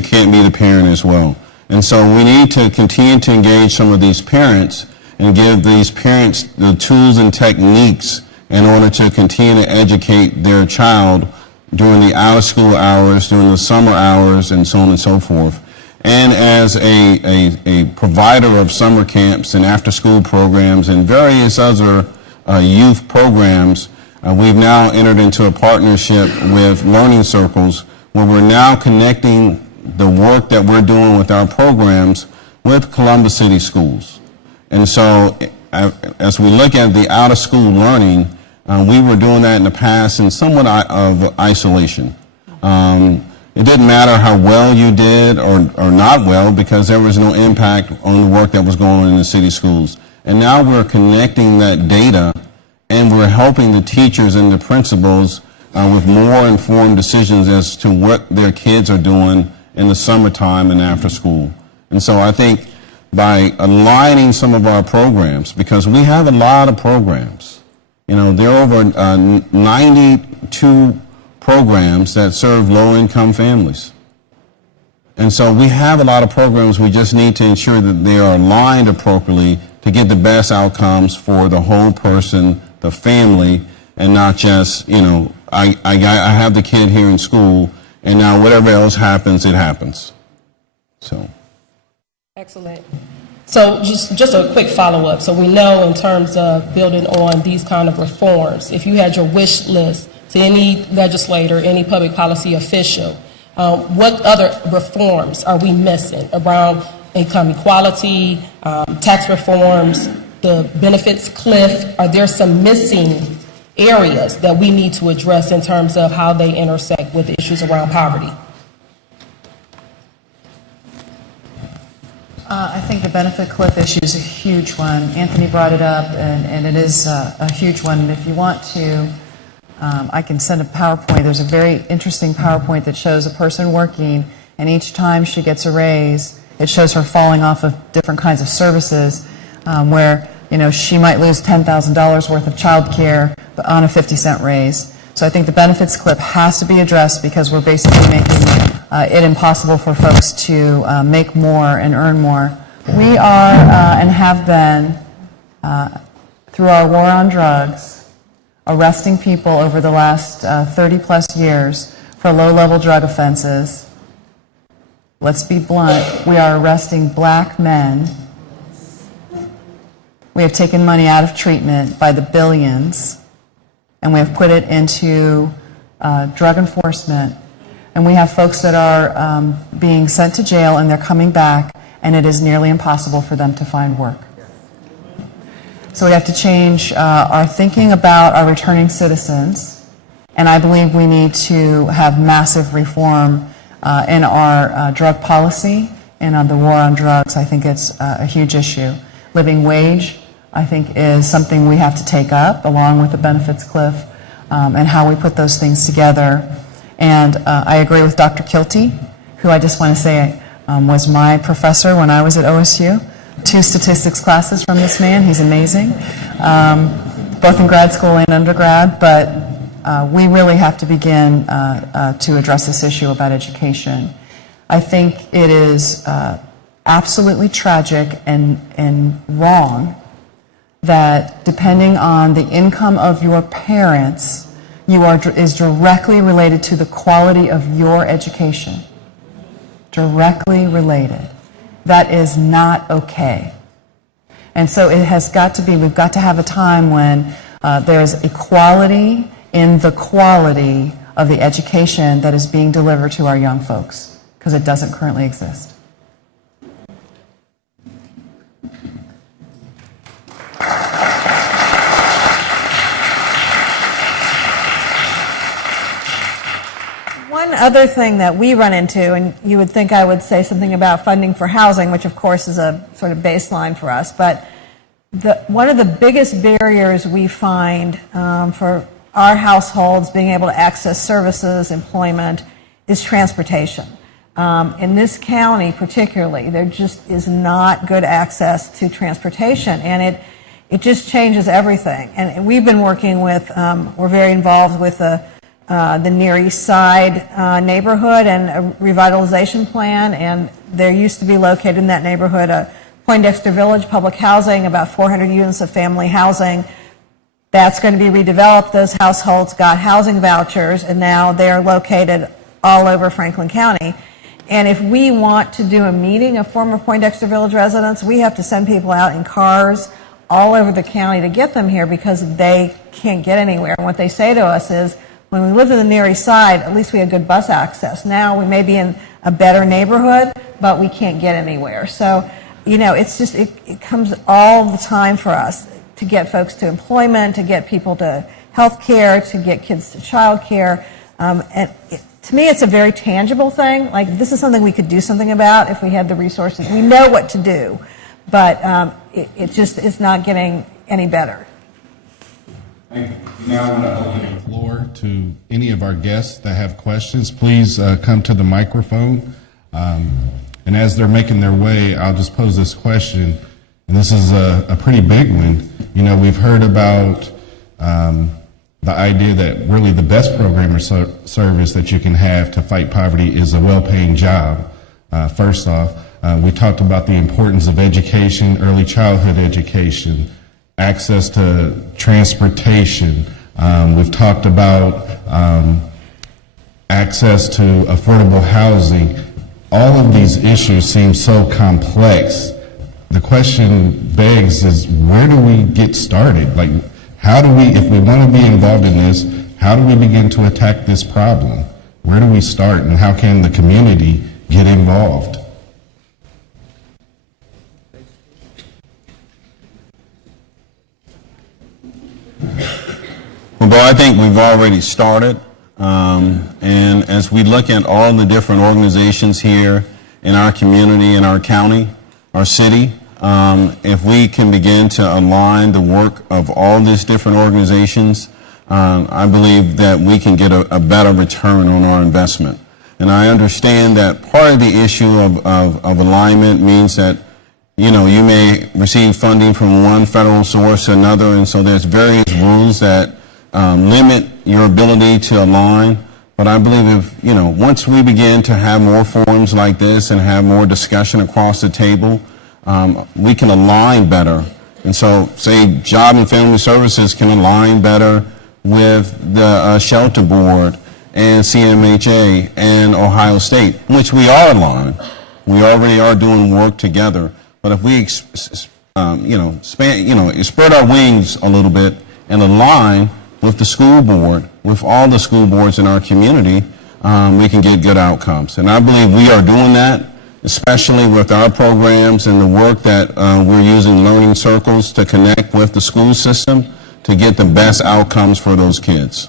can't be the parent as well. And so we need to continue to engage some of these parents and give these parents the tools and techniques in order to continue to educate their child during the out-of-school hours, during the summer hours, and so on and so forth. And as a provider of summer camps and after-school programs and various other youth programs, we've now entered into a partnership with Learning Circles, where we're now connecting the work that we're doing with our programs with Columbus City Schools. And so as we look at the out-of-school learning, we were doing that in the past in somewhat of isolation. It didn't matter how well you did or not well, because there was no impact on the work that was going on in the city schools. And now we're connecting that data, and we're helping the teachers and the principals with more informed decisions as to what their kids are doing in the summertime and after school. And so I think by aligning some of our programs, because we have a lot of programs, you know, there are over 92 programs that serve low-income families. And so we have a lot of programs. We just need to ensure that they are aligned appropriately to get the best outcomes for the whole person, the family, and not just, you know, I have the kid here in school, and now whatever else happens, it happens. So. Excellent. So just a quick follow-up. So we know in terms of building on these kind of reforms, if you had your wish list to any legislator, any public policy official, what other reforms are we missing around income equality, tax reforms, the benefits cliff? Are there some missing areas that we need to address in terms of how they intersect with issues around poverty? I think the benefit cliff issue is a huge one. Anthony brought it up, and it is a huge one. And if you want to, I can send a PowerPoint. There's a very interesting PowerPoint that shows a person working, and each time she gets a raise, it shows her falling off of different kinds of services, where, you know, she might lose $10,000 worth of child care on a 50-cent raise. So I think the benefits cliff has to be addressed, because we're basically making it impossible for folks to make more and earn more. We are and have been, through our war on drugs, arresting people over the last 30-plus years for low-level drug offenses. Let's be blunt, we are arresting black men. We have taken money out of treatment by the billions, and we have put it into drug enforcement. And we have folks that are being sent to jail, and they're coming back, and it is nearly impossible for them to find work. So we have to change our thinking about our returning citizens, and I believe we need to have massive reform in our drug policy and on the war on drugs. I think it's a huge issue. Living wage, I think, is something we have to take up, along with the benefits cliff, and how we put those things together. And I agree with Dr. Kilty, who I just want to say was my professor when I was at OSU. 2 statistics classes from this man. He's amazing, both in grad school and undergrad. But we really have to begin to address this issue about education. I think it is absolutely tragic and wrong that depending on the income of your parents, is directly related to the quality of your education. Directly related. That is not okay. And so it has got to be, we've got to have a time when there's equality in the quality of the education that is being delivered to our young folks, because it doesn't currently exist. One other thing that we run into, and you would think I would say something about funding for housing, which of course is a sort of baseline for us, but one of the biggest barriers we find for our households being able to access services, employment, is transportation. In this county particularly, there just is not good access to transportation, and it just changes everything. And we've been working with, we're very involved with the Near East Side neighborhood and a revitalization plan, and there used to be located in that neighborhood a Poindexter Village public housing, about 400 units of family housing. That's going to be redeveloped. Those households got housing vouchers, and now they're located all over Franklin County. And if we want to do a meeting of former Poindexter Village residents, we have to send people out in cars all over the county to get them here, because they can't get anywhere. And what they say to us is, when we lived in the Near East Side, at least we had good bus access. Now we may be in a better neighborhood, but we can't get anywhere. So it's just, it comes all the time for us to get folks to employment, to get people to health care, to get kids to child care. To me, it's a very tangible thing. Like, this is something we could do something about if we had the resources. We know what to do, but it just is not getting any better. Now I want to open the floor to any of our guests that have questions. Please come to the microphone. And as they're making their way, I'll just pose this question. And this is a pretty big one. We've heard about the idea that really the best program or service that you can have to fight poverty is a well-paying job. First off, we talked about the importance of education, early childhood education, access to transportation. We've talked about access to affordable housing. All of these issues seem so complex. The question begs is, where do we get started? Like, how do we, if we want to be involved in this, how do we begin to attack this problem? Where do we start, and how can the community get involved? Well, Bo, I think we've already started. And as we look at all the different organizations here in our community, in our county, our city, if we can begin to align the work of all these different organizations, I believe that we can get a better return on our investment. And I understand that part of the issue of alignment means that, you may receive funding from one federal source to another, and so there's various rules that limit your ability to align. But I believe if, once we begin to have more forums like this and have more discussion across the table, we can align better. And so, say, Job and Family Services can align better with the Shelter Board and CMHA and Ohio State, which we are aligned. We already are doing work together. But if we, spread our wings a little bit and align with the school board, with all the school boards in our community, we can get good outcomes. And I believe we are doing that, especially with our programs and the work that we're using Learning Circles to connect with the school system to get the best outcomes for those kids.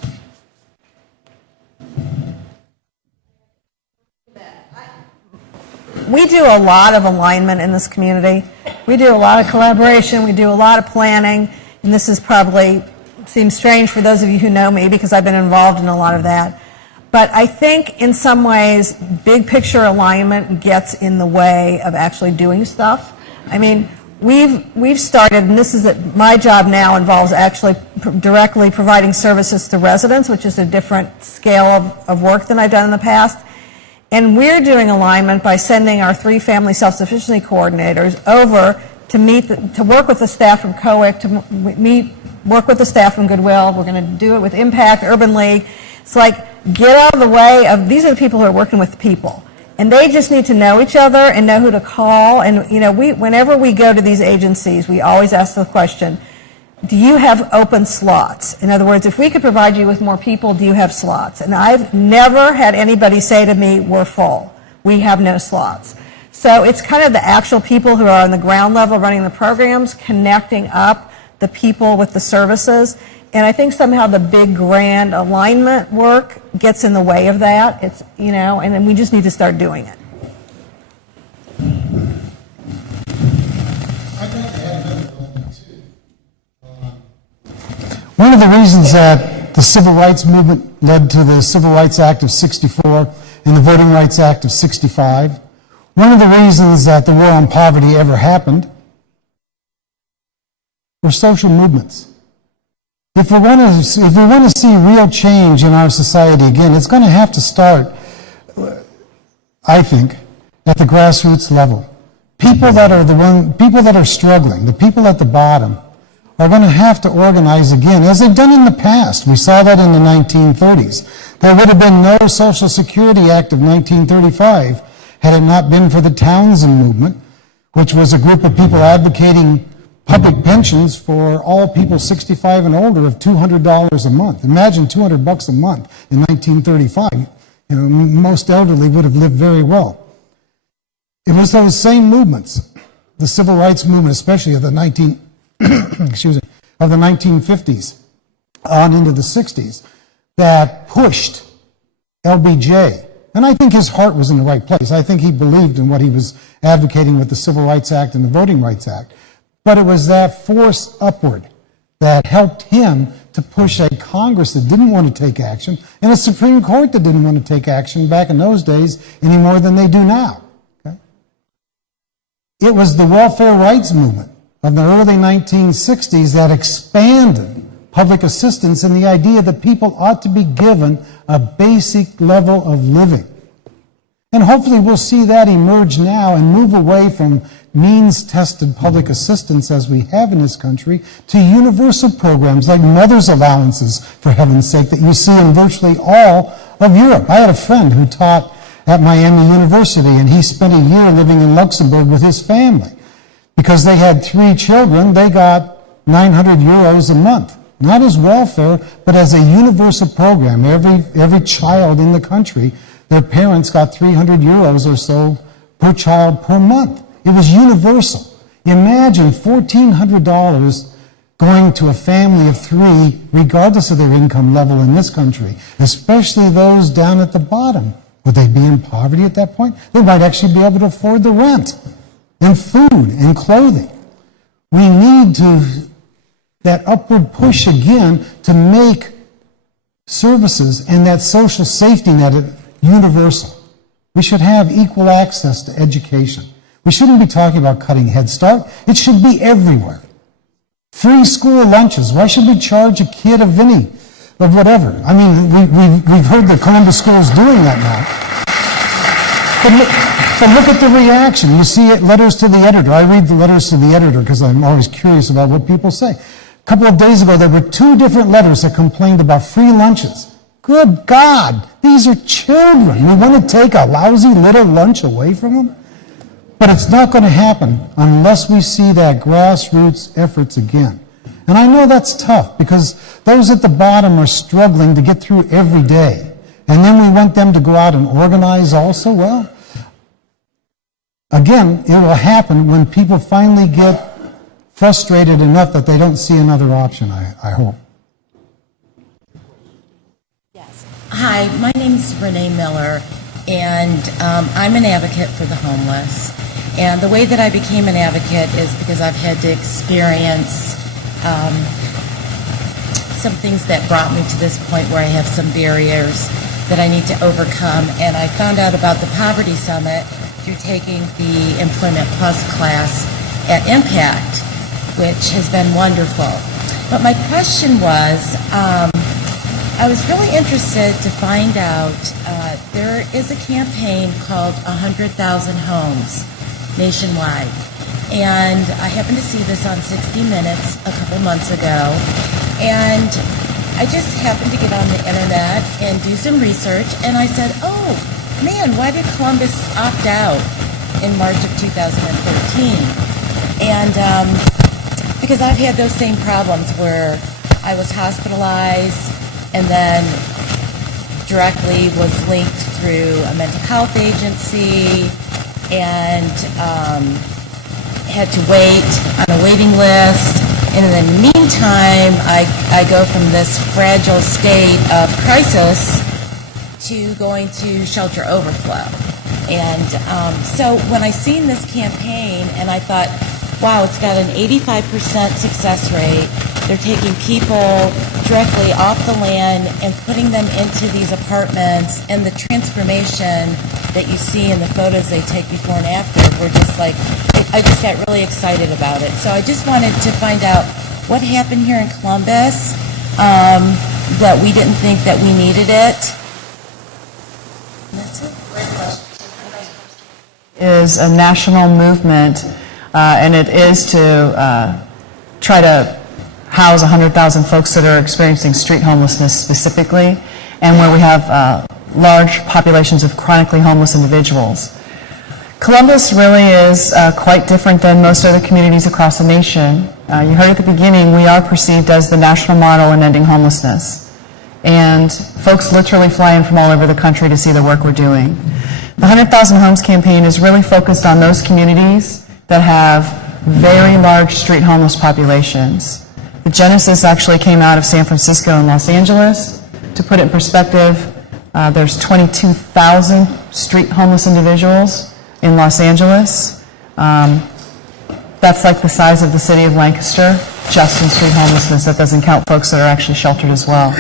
We do a lot of alignment in this community. We do a lot of collaboration. We do a lot of planning. And this is probably seems strange for those of you who know me because I've been involved in a lot of that. But I think in some ways, big picture alignment gets in the way of actually doing stuff. I mean, we've started, and this is my job now involves actually directly providing services to residents, which is a different scale of work than I've done in the past. And we're doing alignment by sending our 3 family self-sufficiency coordinators over to work with the staff from COIC, to work with the staff from Goodwill. We're going to do it with Impact, Urban League. It's like, get out of the way of, these are the people who are working with people. And they just need to know each other and know who to call. And, whenever we go to these agencies, we always ask the question, do you have open slots? In other words, if we could provide you with more people, do you have slots? And I've never had anybody say to me, we're full. We have no slots. So it's kind of the actual people who are on the ground level running the programs, connecting up the people with the services. And I think somehow the big grand alignment work gets in the way of that. It's, and then we just need to start doing it. One of the reasons that the Civil Rights Movement led to the Civil Rights Act of 64 and the Voting Rights Act of 65, one of the reasons that the war on poverty ever happened were social movements. If we want to see real change in our society again, it's going to have to start, I think, at the grassroots level. People that are struggling, the people at the bottom, are going to have to organize again, as they've done in the past. We saw that in the 1930s. There would have been no Social Security Act of 1935 had it not been for the Townsend movement, which was a group of people advocating public pensions for all people 65 and older of $200 a month. Imagine $200 a month in 1935. Most elderly would have lived very well. It was those same movements the civil rights movement, especially of the 1950s on into the 60s, that pushed LBJ. And I think his heart was in the right place. I think he believed in what he was advocating with the Civil Rights Act and the Voting Rights Act. But it was that force upward that helped him to push a Congress that didn't want to take action and a Supreme Court that didn't want to take action back in those days any more than they do now. Okay? It was the welfare rights movement of the early 1960s that expanded public assistance and the idea that people ought to be given a basic level of living. And hopefully we'll see that emerge now and move away from means-tested public assistance as we have in this country to universal programs like mother's allowances, for heaven's sake, that you see in virtually all of Europe. I had a friend who taught at Miami University, and he spent a year living in Luxembourg with his family. Because they had 3 children, they got 900 euros a month. Not as welfare, but as a universal program. Every child in the country, their parents got 300 euros or so per child per month. It was universal. Imagine $1,400 going to a family of 3, regardless of their income level in this country, especially those down at the bottom. Would they be in poverty at that point? They might actually be able to afford the rent and food and clothing. We need that upward push again to make services and that social safety net universal. We should have equal access to education. We shouldn't be talking about cutting Head Start. It should be everywhere. Free school lunches. Why should we charge a kid a Vinnie of whatever? I mean, we've heard the Columbus schools doing that now. But look at the reaction. You see it, letters to the editor. I read the letters to the editor because I'm always curious about what people say. A couple of days ago, there were 2 different letters that complained about free lunches. Good God, these are children. We want to take a lousy little lunch away from them? But it's not going to happen unless we see that grassroots efforts again. And I know that's tough because those at the bottom are struggling to get through every day. And then we want them to go out and organize also. Well, again, it will happen when people finally get frustrated enough that they don't see another option, I hope. Yes. Hi, my name is Renee Miller, and I'm an advocate for the homeless. And the way that I became an advocate is because I've had to experience some things that brought me to this point where I have some barriers that I need to overcome. And I found out about the Poverty Summit through taking the Employment Plus class at Impact, which has been wonderful. But my question was, I was really interested to find out, there is a campaign called 100,000 Homes nationwide. And I happened to see this on 60 Minutes a couple months ago. And I just happened to get on the internet and do some research. And I said, oh, man, why did Columbus opt out in March of 2013? And because I've had those same problems where I was hospitalized and then directly was linked through a mental health agency and had to wait on a waiting list. And in the meantime, I go from this fragile state of crisis to going to shelter overflow. And so when I seen this campaign and I thought, wow, it's got an 85% success rate. They're taking people directly off the land and putting them into these apartments, and the transformation that you see in the photos they take before and after, we're just like, I just got really excited about it. So I just wanted to find out what happened here in Columbus, that we didn't think that we needed it. And that's it. Is a national movement, and it is to try to house 100,000 folks that are experiencing street homelessness specifically, and where we have large populations of chronically homeless individuals. Columbus really is quite different than most other communities across the nation. You heard at the beginning, we are perceived as the national model in ending homelessness. And folks literally fly in from all over the country to see the work we're doing. The 100,000 Homes campaign is really focused on those communities that have very large street homeless populations. The genesis actually came out of San Francisco and Los Angeles. To put it in perspective, there's 22,000 street homeless individuals in Los Angeles. That's like the size of the city of Lancaster, just in street homelessness. That doesn't count folks that are actually sheltered as well.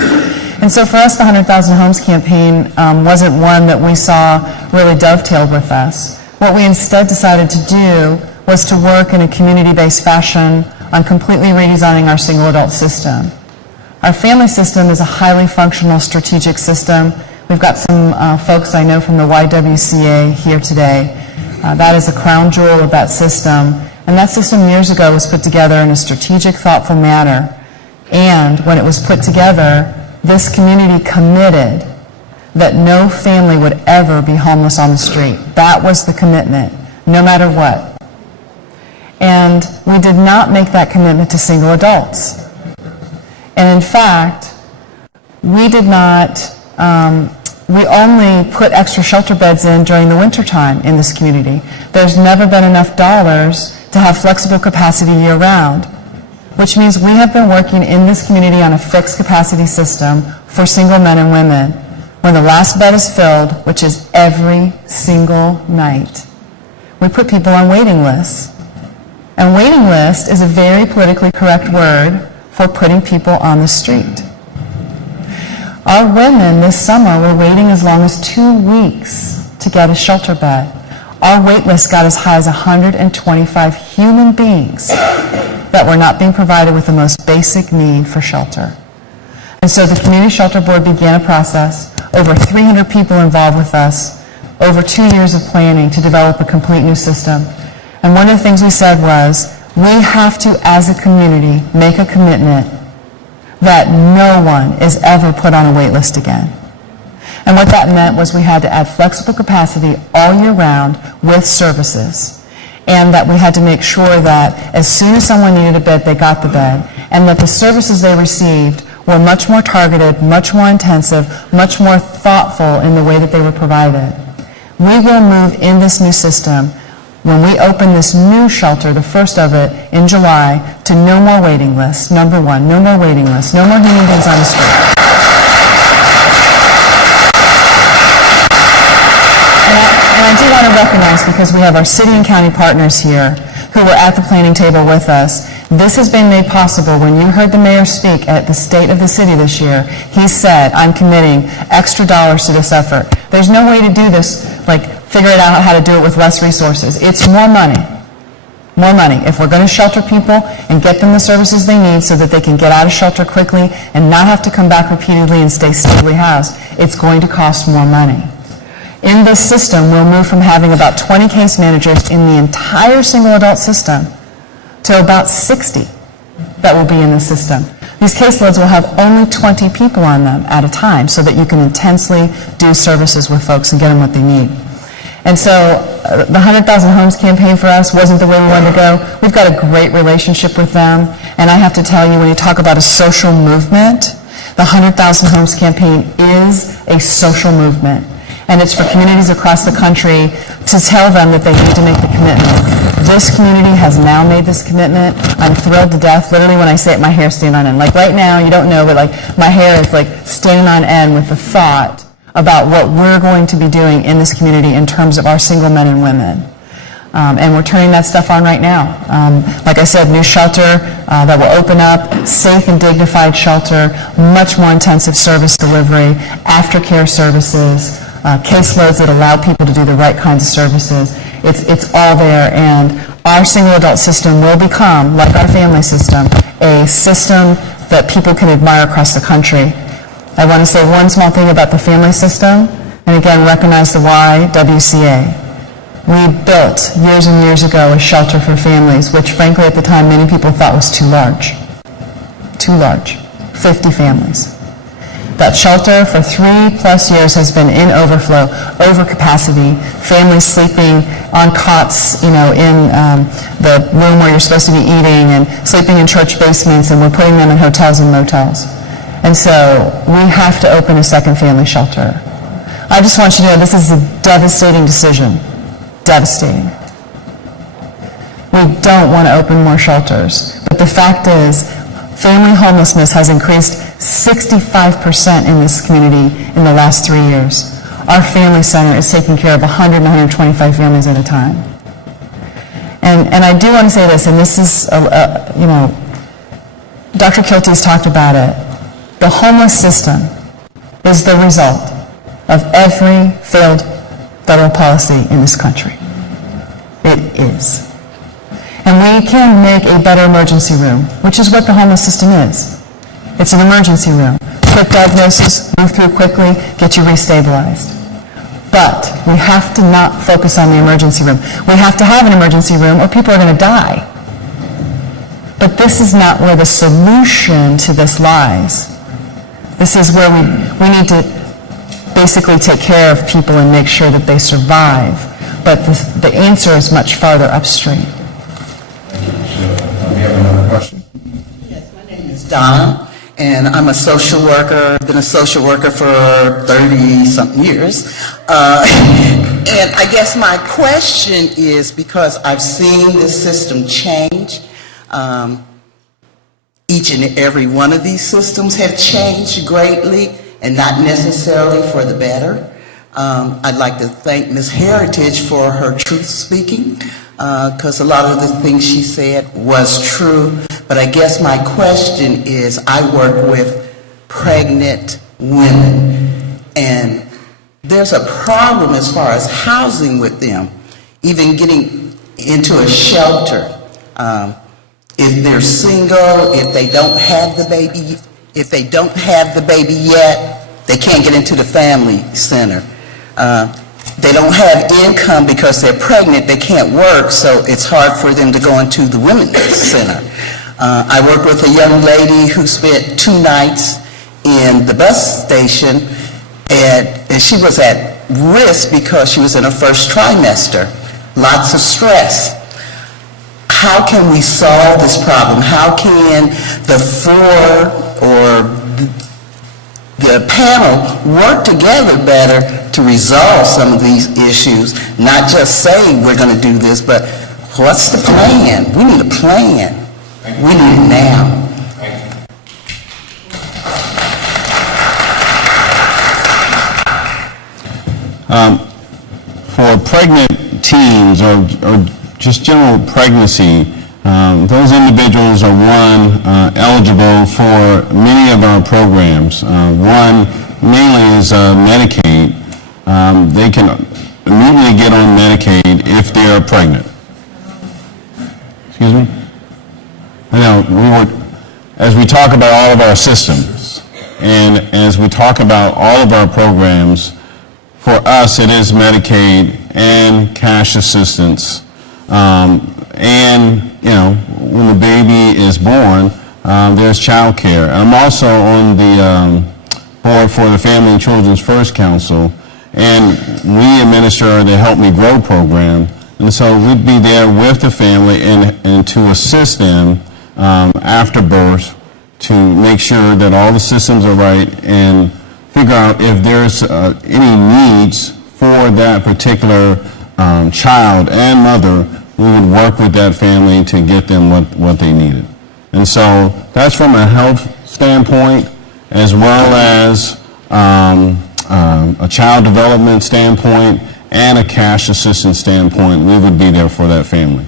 And so for us, the 100,000 Homes campaign wasn't one that we saw really dovetailed with us. What we instead decided to do was to work in a community-based fashion on completely redesigning our single adult system. Our family system is a highly functional strategic system. We've got some folks I know from the YWCA here today. That is a crown jewel of that system. And that system years ago was put together in a strategic, thoughtful manner. And when it was put together, this community committed that no family would ever be homeless on the street. That was the commitment, no matter what. And we did not make that commitment to single adults. And in fact, we did not, we only put extra shelter beds in during the wintertime in this community. There's never been enough dollars to have flexible capacity year-round, which means we have been working in this community on a fixed capacity system for single men and women. When the last bed is filled, which is every single night, we put people on waiting lists. And waiting list is a very politically correct word for putting people on the street. Our women this summer were waiting as long as 2 weeks to get a shelter bed. Our wait list got as high as 125 human beings that were not being provided with the most basic need for shelter. And so the Community Shelter Board began a process, over 300 people involved with us, over 2 years of planning to develop a complete new system. And one of the things we said was, we have to, as a community, make a commitment that no one is ever put on a wait list again. And what that meant was we had to add flexible capacity all year round with services. And that we had to make sure that as soon as someone needed a bed, they got the bed. And that the services they received were much more targeted, much more intensive, much more thoughtful in the way that they were provided. We will move in this new system when we open this new shelter, the first of it, in July, to no more waiting lists. Number one, no more waiting lists, no more human beings on the street. And I do want to recognize, because we have our city and county partners here who were at the planning table with us, this has been made possible. When you heard the mayor speak at the State of the City this year, he said, I'm committing extra dollars to this effort. There's no way to do this, like figure it out how to do it with less resources. It's more money. More money. If we're going to shelter people and get them the services they need so that they can get out of shelter quickly and not have to come back repeatedly and stay stably housed, it's going to cost more money. In this system, we'll move from having about 20 case managers in the entire single adult system to about 60 that will be in the system. These caseloads will have only 20 people on them at a time so that you can intensely do services with folks and get them what they need. And so the 100,000 Homes campaign for us wasn't the way we wanted to go. We've got a great relationship with them. And I have to tell you, when you talk about a social movement, the 100,000 Homes campaign is a social movement. And it's for communities across the country to tell them that they need to make the commitment. This community has now made this commitment. I'm thrilled to death. Literally, when I say it, my hair's standing on end. Like right now, you don't know, but like my hair is like standing on end with the thought about what we're going to be doing in this community in terms of our single men and women. And we're turning that stuff on right now. Like I said, new shelter that will open up, safe and dignified shelter, much more intensive service delivery, aftercare services, caseloads that allow people to do the right kinds of services. It's all there, and our single adult system will become, like our family system, a system that people can admire across the country. I want to say one small thing about the family system, and again, recognize the YWCA. We built, years and years ago, a shelter for families, which frankly at the time many people thought was too large. Too large. 50 families. That shelter for 3+ years has been in overflow, overcapacity, families sleeping on cots, in the room where you're supposed to be eating, and sleeping in church basements, and we're putting them in hotels and motels. And so we have to open a second family shelter. I just want you to know this is a devastating decision. Devastating. We don't want to open more shelters. But the fact is, family homelessness has increased 65% in this community in the last 3 years. Our family center is taking care of 100 and 125 families at a time. And I do want to say this, and this is, Dr. Kilty's talked about it. The homeless system is the result of every failed federal policy in this country. It is. And we can make a better emergency room, which is what the homeless system is. It's an emergency room. Quick diagnosis, move through quickly, get you restabilized. But we have to not focus on the emergency room. We have to have an emergency room or people are going to die. But this is not where the solution to this lies. This is where we need to basically take care of people and make sure that they survive. But the answer is much farther upstream. We have another question. Yes, my name is Donna, and I'm a social worker. Been a social worker for 30-something years. And I guess my question is, because I've seen this system change, each and every one of these systems have changed greatly, and not necessarily for the better. I'd like to thank Ms. Heritage for her truth speaking, because a lot of the things she said was true. But I guess my question is, I work with pregnant women, and there's a problem as far as housing with them, even getting into a shelter. If they're single, if they don't have the baby yet, they can't get into the family center. They don't have income because they're pregnant, they can't work, so it's hard for them to go into the women's center. I work with a young lady who spent 2 nights in the bus station, and she was at risk because she was in her first trimester. Lots of stress. How can we solve this problem? How can the 4 or the panel work together better to resolve some of these issues, not just say we're going to do this, but what's the plan? We need a plan. We need it now. For pregnant teens or just general pregnancy, those individuals are eligible for many of our programs. One mainly is Medicaid. They can immediately get on Medicaid if they are pregnant. Excuse me? I know, as we talk about all of our systems, and as we talk about all of our programs, for us it is Medicaid and cash assistance. And, when the baby is born, there's child care. I'm also on the board for the Family and Children's First Council, and we administer the Help Me Grow program. And so we'd be there with the family and to assist them after birth to make sure that all the systems are right and figure out if there's any needs for that particular child and mother. We would work with that family to get them what they needed. And so that's from a health standpoint, as well as a child development standpoint and a cash assistance standpoint. We would be there for that family.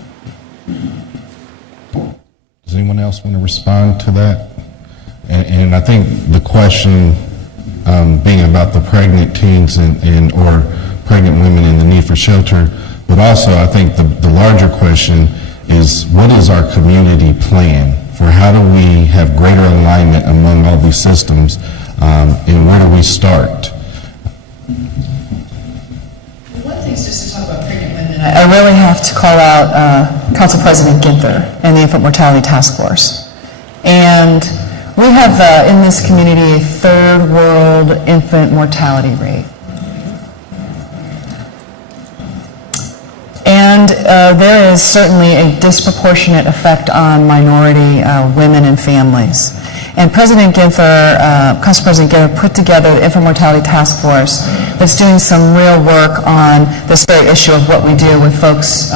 Does anyone else want to respond to that? And I think the question being about the pregnant teens or pregnant women and the need for shelter, but also I think the larger question is, what is our community plan for how do we have greater alignment among all these systems, and where do we start? One thing is just to talk about pregnant women. I really have to call out Council President Ginther and the Infant Mortality Task Force. And we have in this community a third world infant mortality rate. And there is certainly a disproportionate effect on minority women and families. And President Ginther, Council President Ginther, put together the Infant Mortality Task Force that's doing some real work on this very issue of what we do with folks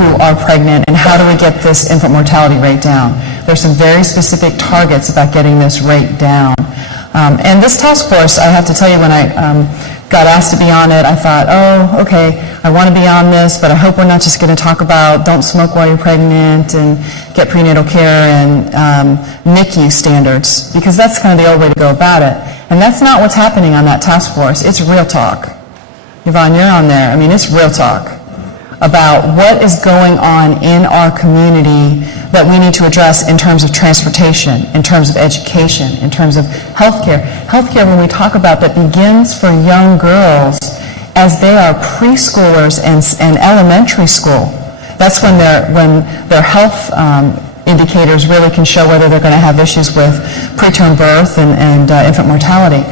who are pregnant, and how do we get this infant mortality rate down? There's some very specific targets about getting this rate down. And this task force, I have to tell you, when I got asked to be on it, I thought, oh, okay, I want to be on this, but I hope we're not just going to talk about don't smoke while you're pregnant and get prenatal care and NICU standards, because that's kind of the old way to go about it. And that's not what's happening on that task force. It's real talk. Yvonne, you're on there. I mean, it's real talk about what is going on in our community that we need to address in terms of transportation, in terms of education, in terms of healthcare. Healthcare, when we talk about that, begins for young girls as they are preschoolers and elementary school. That's when their health indicators really can show whether they're going to have issues with preterm birth and infant mortality.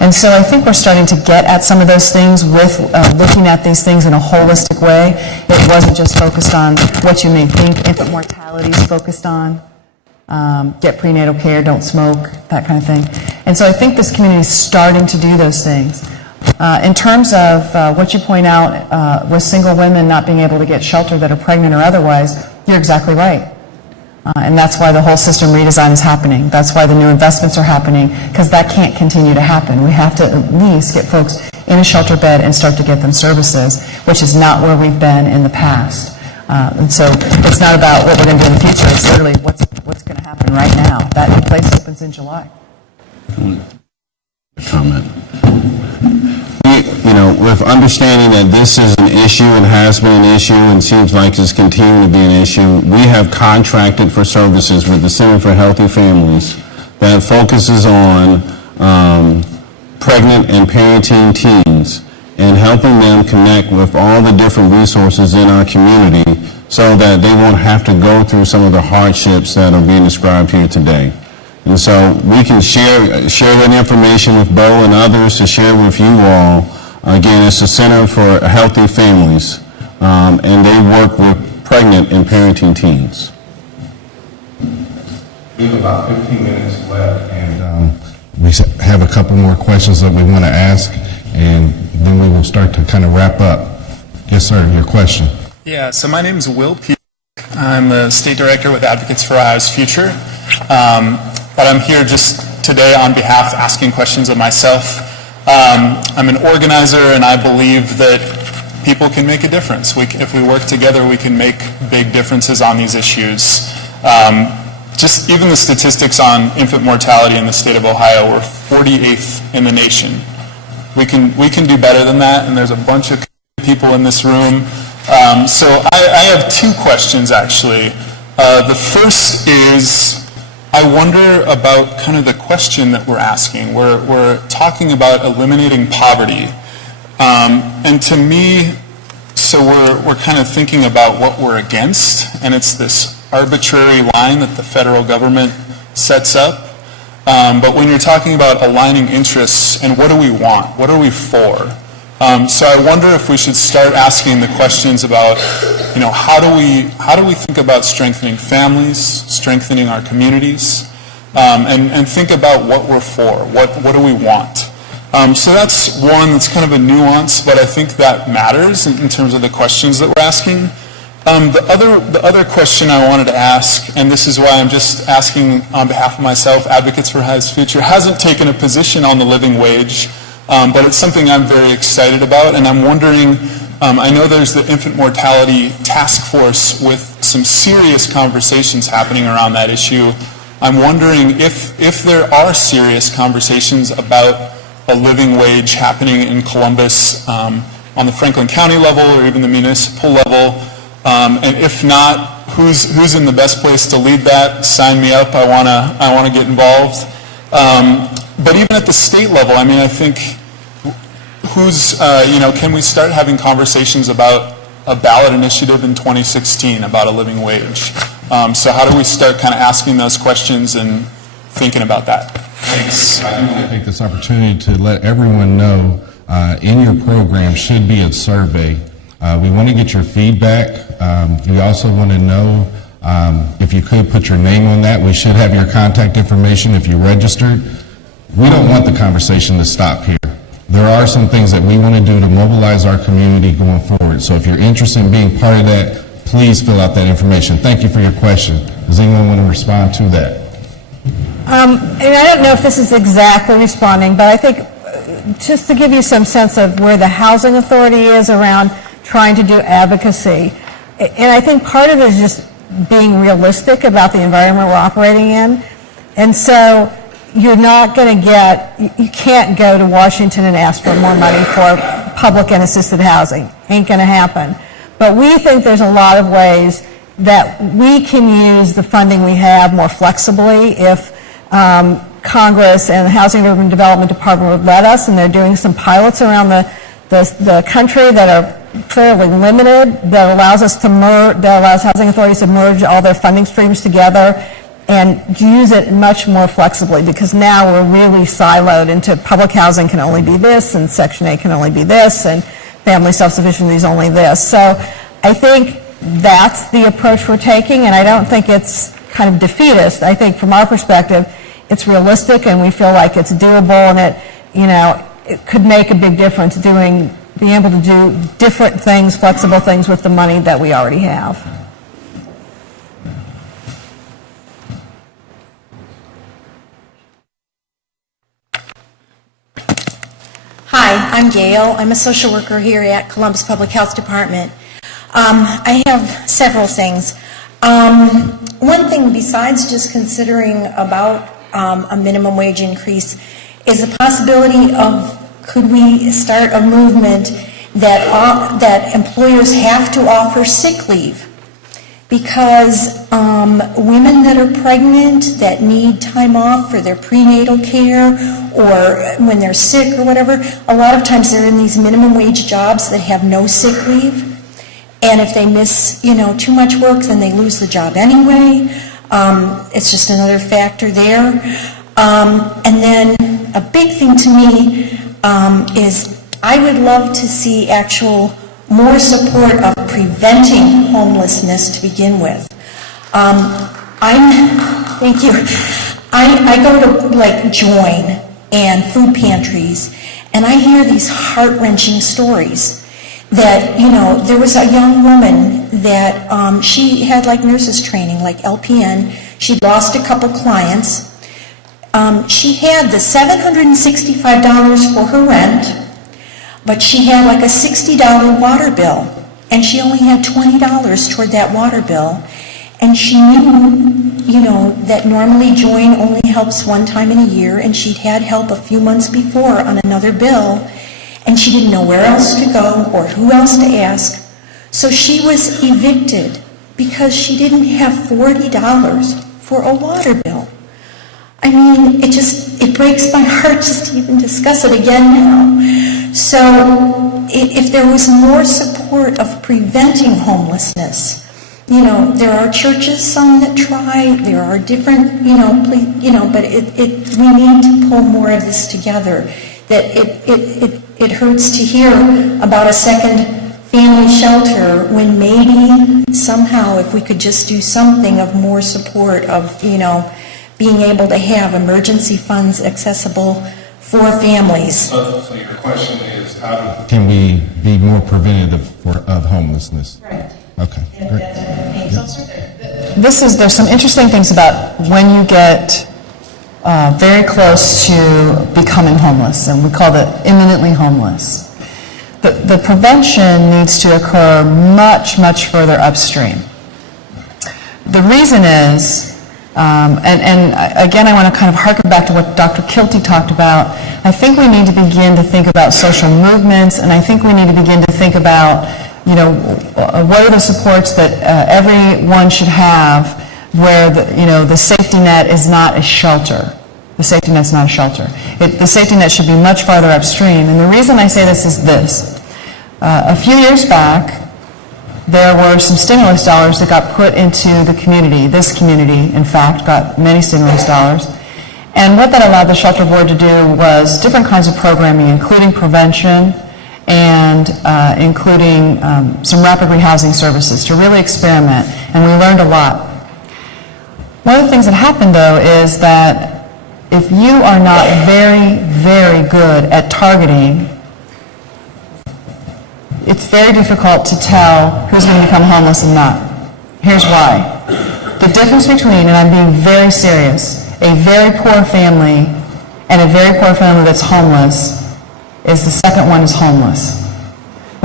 And so I think we're starting to get at some of those things with looking at these things in a holistic way. It wasn't just focused on what you may think infant mortality is focused on. Get prenatal care, don't smoke, that kind of thing. And so I think this community is starting to do those things. In terms of what you point out with single women not being able to get shelter that are pregnant or otherwise, you're exactly right. And that's why the whole system redesign is happening. That's why the new investments are happening, because that can't continue to happen. We have to at least get folks in a shelter bed and start to get them services, which is not where we've been in the past. And so it's not about what we're going to do in the future. It's literally what's going to happen right now. That new place opens in July. Comment. With understanding that this is an issue and has been an issue and seems like it's continuing to be an issue, we have contracted for services with the Center for Healthy Families that focuses on pregnant and parenting teens and helping them connect with all the different resources in our community so that they won't have to go through some of the hardships that are being described here today. And so we can share that information with Bo and others to share with you all. Again, it's the Center for Healthy Families, and they work with pregnant and parenting teens. We have about 15 minutes left, and we have a couple more questions that we want to ask, and then we will start to kind of wrap up. Yes, sir, your question. Yeah, so my name is Will Peak. I'm the State Director with Advocates for Ohio's Future, but I'm here just today on behalf asking questions of myself. I'm an organizer, and I believe that people can make a difference. If we work together, we can make big differences on these issues. Just even the statistics on infant mortality in the state of Ohio, we're 48th in the nation. We can do better than that, and there's a bunch of people in this room. So I have two questions, actually. The first is, I wonder about kind of the question that we're asking. We're talking about eliminating poverty. And to me, so we're kind of thinking about what we're against, and it's this arbitrary line that the federal government sets up. But when you're talking about aligning interests and what do we want, what are we for? So I wonder if we should start asking the questions about, how do we think about strengthening families, strengthening our communities, and think about what we're for, what do we want? So that's one that's kind of a nuance, but I think that matters in terms of the questions that we're asking. The other question I wanted to ask, and this is why I'm just asking on behalf of myself, Advocates for Ohio's Future hasn't taken a position on the living wage, but it's something I'm very excited about, and I'm wondering, I know there's the infant mortality task force with some serious conversations happening around that issue. I'm wondering if there are serious conversations about a living wage happening in Columbus on the Franklin County level or even the municipal level, and if not, who's in the best place to lead that? Sign me up. I wanna get involved. But even at the state level, I mean, I think can we start having conversations about a ballot initiative in 2016 about a living wage? So how do we start kind of asking those questions and thinking about that? Thanks. I want to take this opportunity to let everyone know in your program should be a survey. We want to get your feedback. We also want to know if you could put your name on that. We should have your contact information if you registered. We don't want the conversation to stop here. There are some things that we want to do to mobilize our community going forward. So if you're interested in being part of that, please fill out that information. Thank you for your question. Does anyone want to respond to that? And I don't know if this is exactly responding, but I think just to give you some sense of where the Housing Authority is around trying to do advocacy, and I think part of it is just being realistic about the environment we're operating in. And so you're not going to you can't go to Washington and ask for more money for public and assisted housing. Ain't going to happen. But we think there's a lot of ways that we can use the funding we have more flexibly if Congress and the Housing and Urban Development Department would let us, and they're doing some pilots around the country that are fairly limited, that allows housing authorities to merge all their funding streams together and use it much more flexibly, because now we're really siloed into public housing can only be this, and Section 8 can only be this, and family self-sufficiency is only this. So I think that's the approach we're taking, and I don't think it's kind of defeatist. I think from our perspective, it's realistic, and we feel like it's doable, and it could make a big difference being able to do different things, flexible things with the money that we already have. Hi, I'm Gail. I'm a social worker here at Columbus Public Health Department. I have several things. One thing besides just considering about a minimum wage increase is the possibility of, could we start a movement that employers have to offer sick leave? Because women that are pregnant, that need time off for their prenatal care, or when they're sick or whatever, a lot of times they're in these minimum wage jobs that have no sick leave. And if they miss, too much work, then they lose the job anyway. It's just another factor there. And then a big thing to me is I would love to see more support of preventing homelessness to begin with. Thank you. I go to like Join and food pantries, and I hear these heart-wrenching stories that, there was a young woman that she had like nurses training, like LPN. She'd lost a couple clients. She had the $765 for her rent, but she had like a $60 water bill, and she only had $20 toward that water bill. And she knew, that normally Join only helps one time in a year, and she'd had help a few months before on another bill, and she didn't know where else to go or who else to ask. So she was evicted because she didn't have $40 for a water bill. I mean, it breaks my heart just to even discuss it again now. So if there was more support of preventing homelessness, there are churches, some that try, there are different, but we need to pull more of this together. That it hurts to hear about a second family shelter when maybe somehow if we could just do something of more support of, being able to have emergency funds accessible for families. So your question is, how can we be more preventative of homelessness? Right. Okay, great. There's some interesting things about when you get very close to becoming homeless, and we call it imminently homeless. The prevention needs to occur much, much further upstream. The reason is, and again, I want to kind of harken back to what Dr. Kilty talked about. I think we need to begin to think about social movements, and I think we need to begin to think about, what are the supports that everyone should have where the safety net is not a shelter. The safety net's not a shelter. The safety net should be much farther upstream. And the reason I say this is this. A few years back, there were some stimulus dollars that got put into the community. This community, in fact, got many stimulus dollars. And what that allowed the shelter board to do was different kinds of programming, including prevention and including some rapid rehousing services to really experiment. And we learned a lot. One of the things that happened, though, is that if you are not very, very good at targeting, it's very difficult to tell who's going to become homeless and not. Here's why. The difference between, and I'm being very serious, a very poor family and a very poor family that's homeless is the second one is homeless.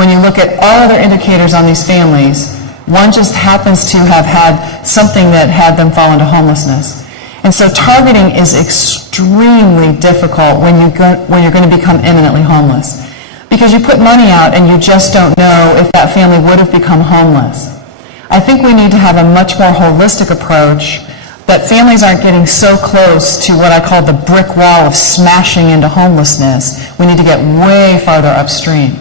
When you look at all other indicators on these families, one just happens to have had something that had them fall into homelessness. And so targeting is extremely difficult when you're going to become imminently homeless. Because you put money out and you just don't know if that family would have become homeless. I think we need to have a much more holistic approach that families aren't getting so close to what I call the brick wall of smashing into homelessness. We need to get way farther upstream.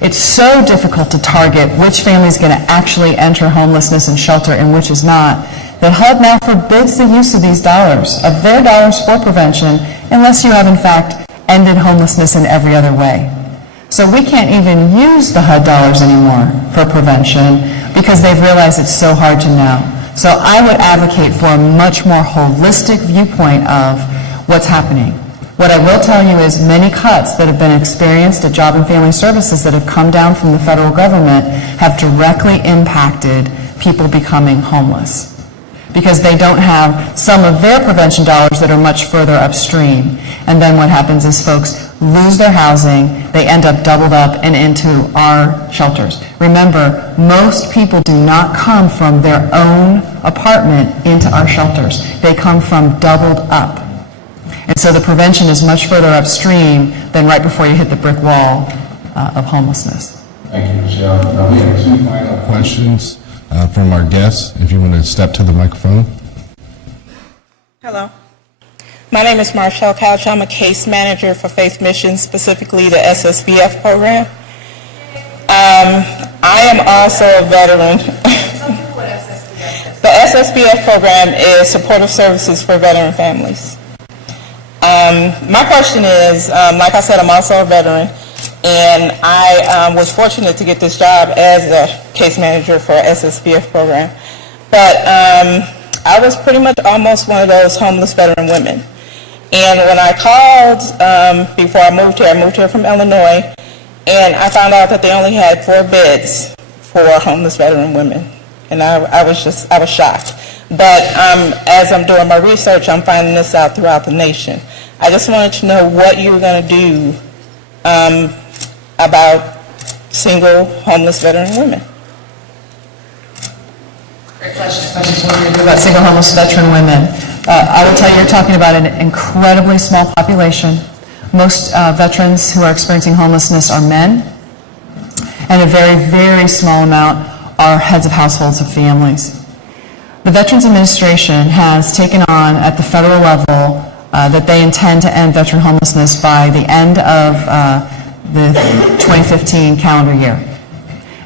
It's so difficult to target which family is going to actually enter homelessness and shelter and which is not, that HUD now forbids the use of these dollars, of their dollars for prevention, unless you have in fact ended homelessness in every other way. So we can't even use the HUD dollars anymore for prevention because they've realized it's so hard to know. So I would advocate for a much more holistic viewpoint of what's happening. What I will tell you is many cuts that have been experienced at Job and Family Services that have come down from the federal government have directly impacted people becoming homeless because they don't have some of their prevention dollars that are much further upstream. And then what happens is folks lose their housing, they end up doubled up and into our shelters. Remember, most people do not come from their own apartment into our shelters. They come from doubled up. And so the prevention is much further upstream than right before you hit the brick wall of homelessness. Thank you, Michelle. We have two final questions from our guests. If you want to step to the microphone. Hello. My name is Marshall Couch. I'm a case manager for Faith Mission, specifically the SSVF program. I am also a veteran. The SSVF program is supportive services for veteran families. My question is, like I said, I'm also a veteran, and I was fortunate to get this job as a case manager for SSVF program. But I was pretty much almost one of those homeless veteran women. And when I called before I moved here from Illinois, and I found out that they only had 4 beds for homeless veteran women. And I was shocked. But as I'm doing my research, I'm finding this out throughout the nation. I just wanted to know what you were going to do about single homeless veteran women. Great question. What are you going to do about single homeless veteran women? I will tell you, you're talking about an incredibly small population. Most veterans who are experiencing homelessness are men, and a very, very small amount are heads of households of families. The Veterans Administration has taken on at the federal level that they intend to end veteran homelessness by the end of the 2015 calendar year.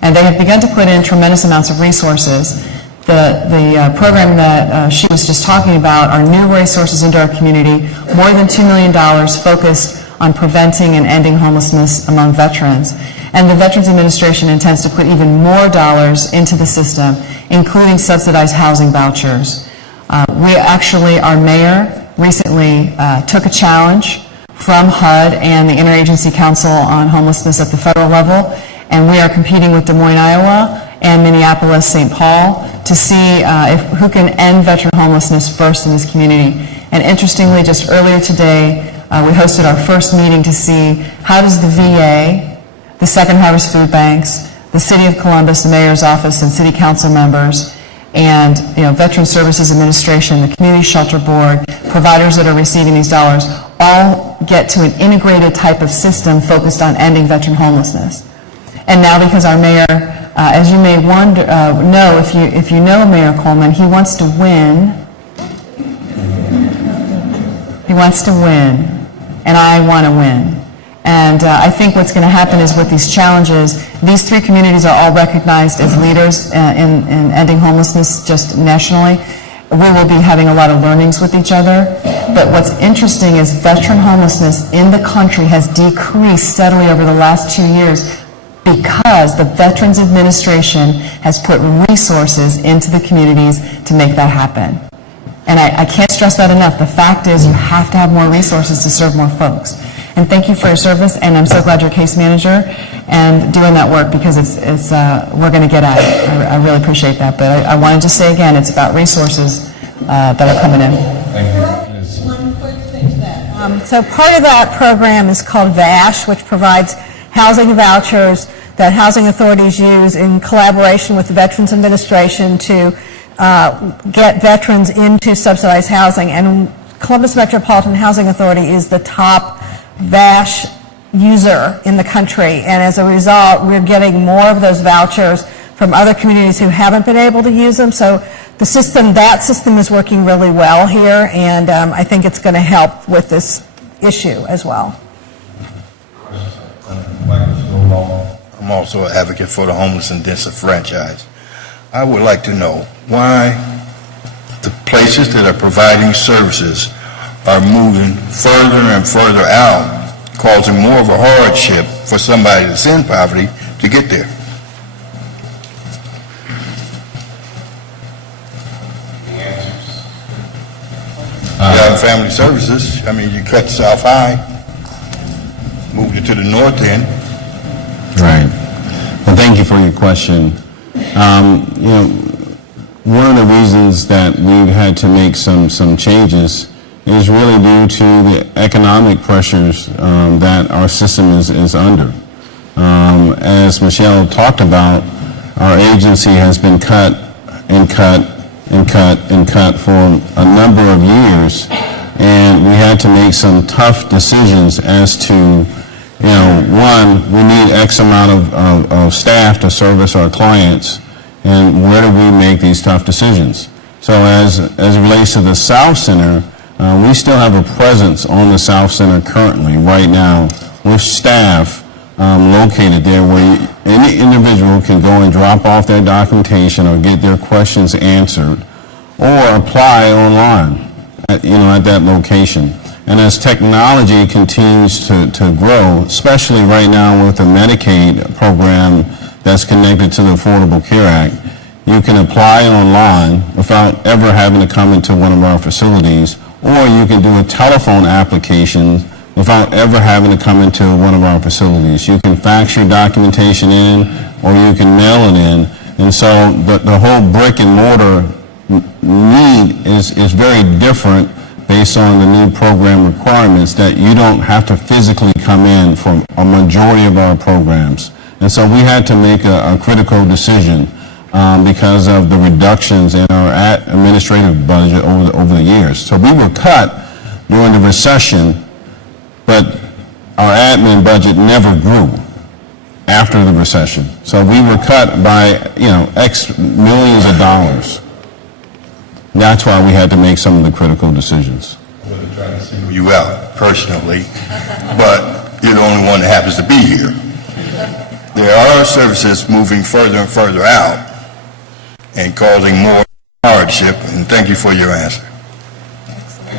And they have begun to put in tremendous amounts of resources. The program that she was just talking about are new resources into our community, more than $2 million focused on preventing and ending homelessness among veterans. And the Veterans Administration intends to put even more dollars into the system, including subsidized housing vouchers. Our mayor recently took a challenge from HUD and the Interagency Council on Homelessness at the federal level, and we are competing with Des Moines, Iowa, and Minneapolis, St. Paul to see who can end veteran homelessness first in this community. And interestingly, just earlier today, we hosted our first meeting to see how does the VA, the Second Harvest Food Banks, the City of Columbus, the Mayor's Office, and City Council members, and Veteran Services Administration, the Community Shelter Board, providers that are receiving these dollars, all get to an integrated type of system focused on ending veteran homelessness. And now because our mayor, as you may know, if you know Mayor Coleman, he wants to win. He wants to win, and I want to win. And I think what's going to happen is with these challenges, these 3 communities are all recognized as leaders in ending homelessness just nationally. We will be having a lot of learnings with each other. But what's interesting is veteran homelessness in the country has decreased steadily over the last 2 years because the Veterans Administration has put resources into the communities to make that happen. And I can't stress that enough. The fact is you have to have more resources to serve more folks. And thank you for your service, and I'm so glad you're a case manager. and doing that work, because we're going to get at it. I really appreciate that. But I wanted to say again, it's about resources that are coming in. One quick thing to that. So part of that program is called VASH, which provides housing vouchers that housing authorities use in collaboration with the Veterans Administration to get veterans into subsidized housing. And Columbus Metropolitan Housing Authority is the top VASH user in the country. And as a result, we're getting more of those vouchers from other communities who haven't been able to use them. So that system is working really well here, and I think it's going to help with this issue as well. I'm also an advocate for the homeless and disenfranchised. I would like to know why the places that are providing services are moving further and further out, causing more of a hardship for somebody that's in poverty to get there. Family services, I mean, you cut South High, moved it to the north end. Right. Well, thank you for your question. One of the reasons that we've had to make some changes is really due to the economic pressures that our system is under. As Michelle talked about, our agency has been cut and cut and cut and cut for a number of years, and we had to make some tough decisions as to, one, we need X amount of staff to service our clients, and where do we make these tough decisions? So as it relates to the South Center, we still have a presence on the South Center currently, right now, with staff located there where any individual can go and drop off their documentation or get their questions answered or apply online at that location. And as technology continues to grow, especially right now with the Medicaid program that's connected to the Affordable Care Act, you can apply online without ever having to come into one of our facilities, or you can do a telephone application without ever having to come into one of our facilities. You can fax your documentation in, or you can mail it in. And so the whole brick and mortar need is very different based on the new program requirements, that you don't have to physically come in for a majority of our programs. And so we had to make a critical decision because of the reductions in our administrative budget over the years. So we were cut during the recession, but our admin budget never grew after the recession. So we were cut by, X millions of dollars. That's why we had to make some of the critical decisions. I'm going to try to single you out personally, but you're the only one that happens to be here. There are services moving further and further out and causing more hardship, and thank you for your answer.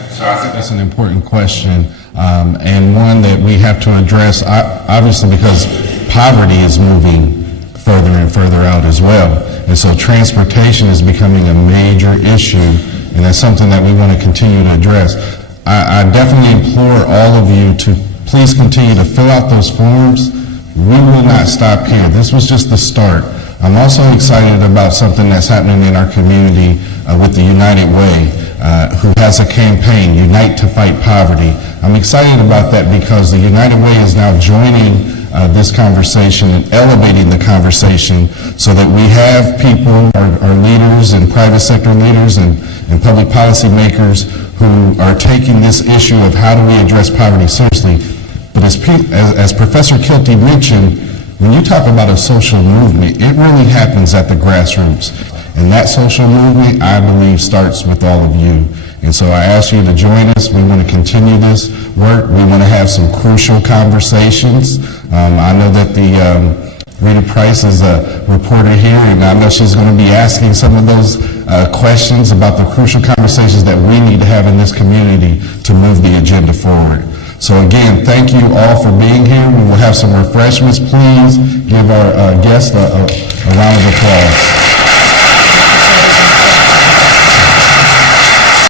So I think that's an important question, and one that we have to address, obviously, because poverty is moving further and further out as well. And so transportation is becoming a major issue, and that's something that we want to continue to address. I definitely implore all of you to please continue to fill out those forms. We will not stop here. This was just the start. I'm also excited about something that's happening in our community with the United Way, who has a campaign, Unite to Fight Poverty. I'm excited about that because the United Way is now joining this conversation and elevating the conversation so that we have people, our leaders and private sector leaders and public policy makers who are taking this issue of how do we address poverty seriously. But as Professor Kilty mentioned, when you talk about a social movement, it really happens at the grassroots. And that social movement, I believe, starts with all of you. And so I ask you to join us. We want to continue this work. We want to have some crucial conversations. I know that Rita Price is a reporter here, and I know she's going to be asking some of those questions about the crucial conversations that we need to have in this community to move the agenda forward. So again, thank you all for being here. We will have some refreshments. Please give our guests a round of applause.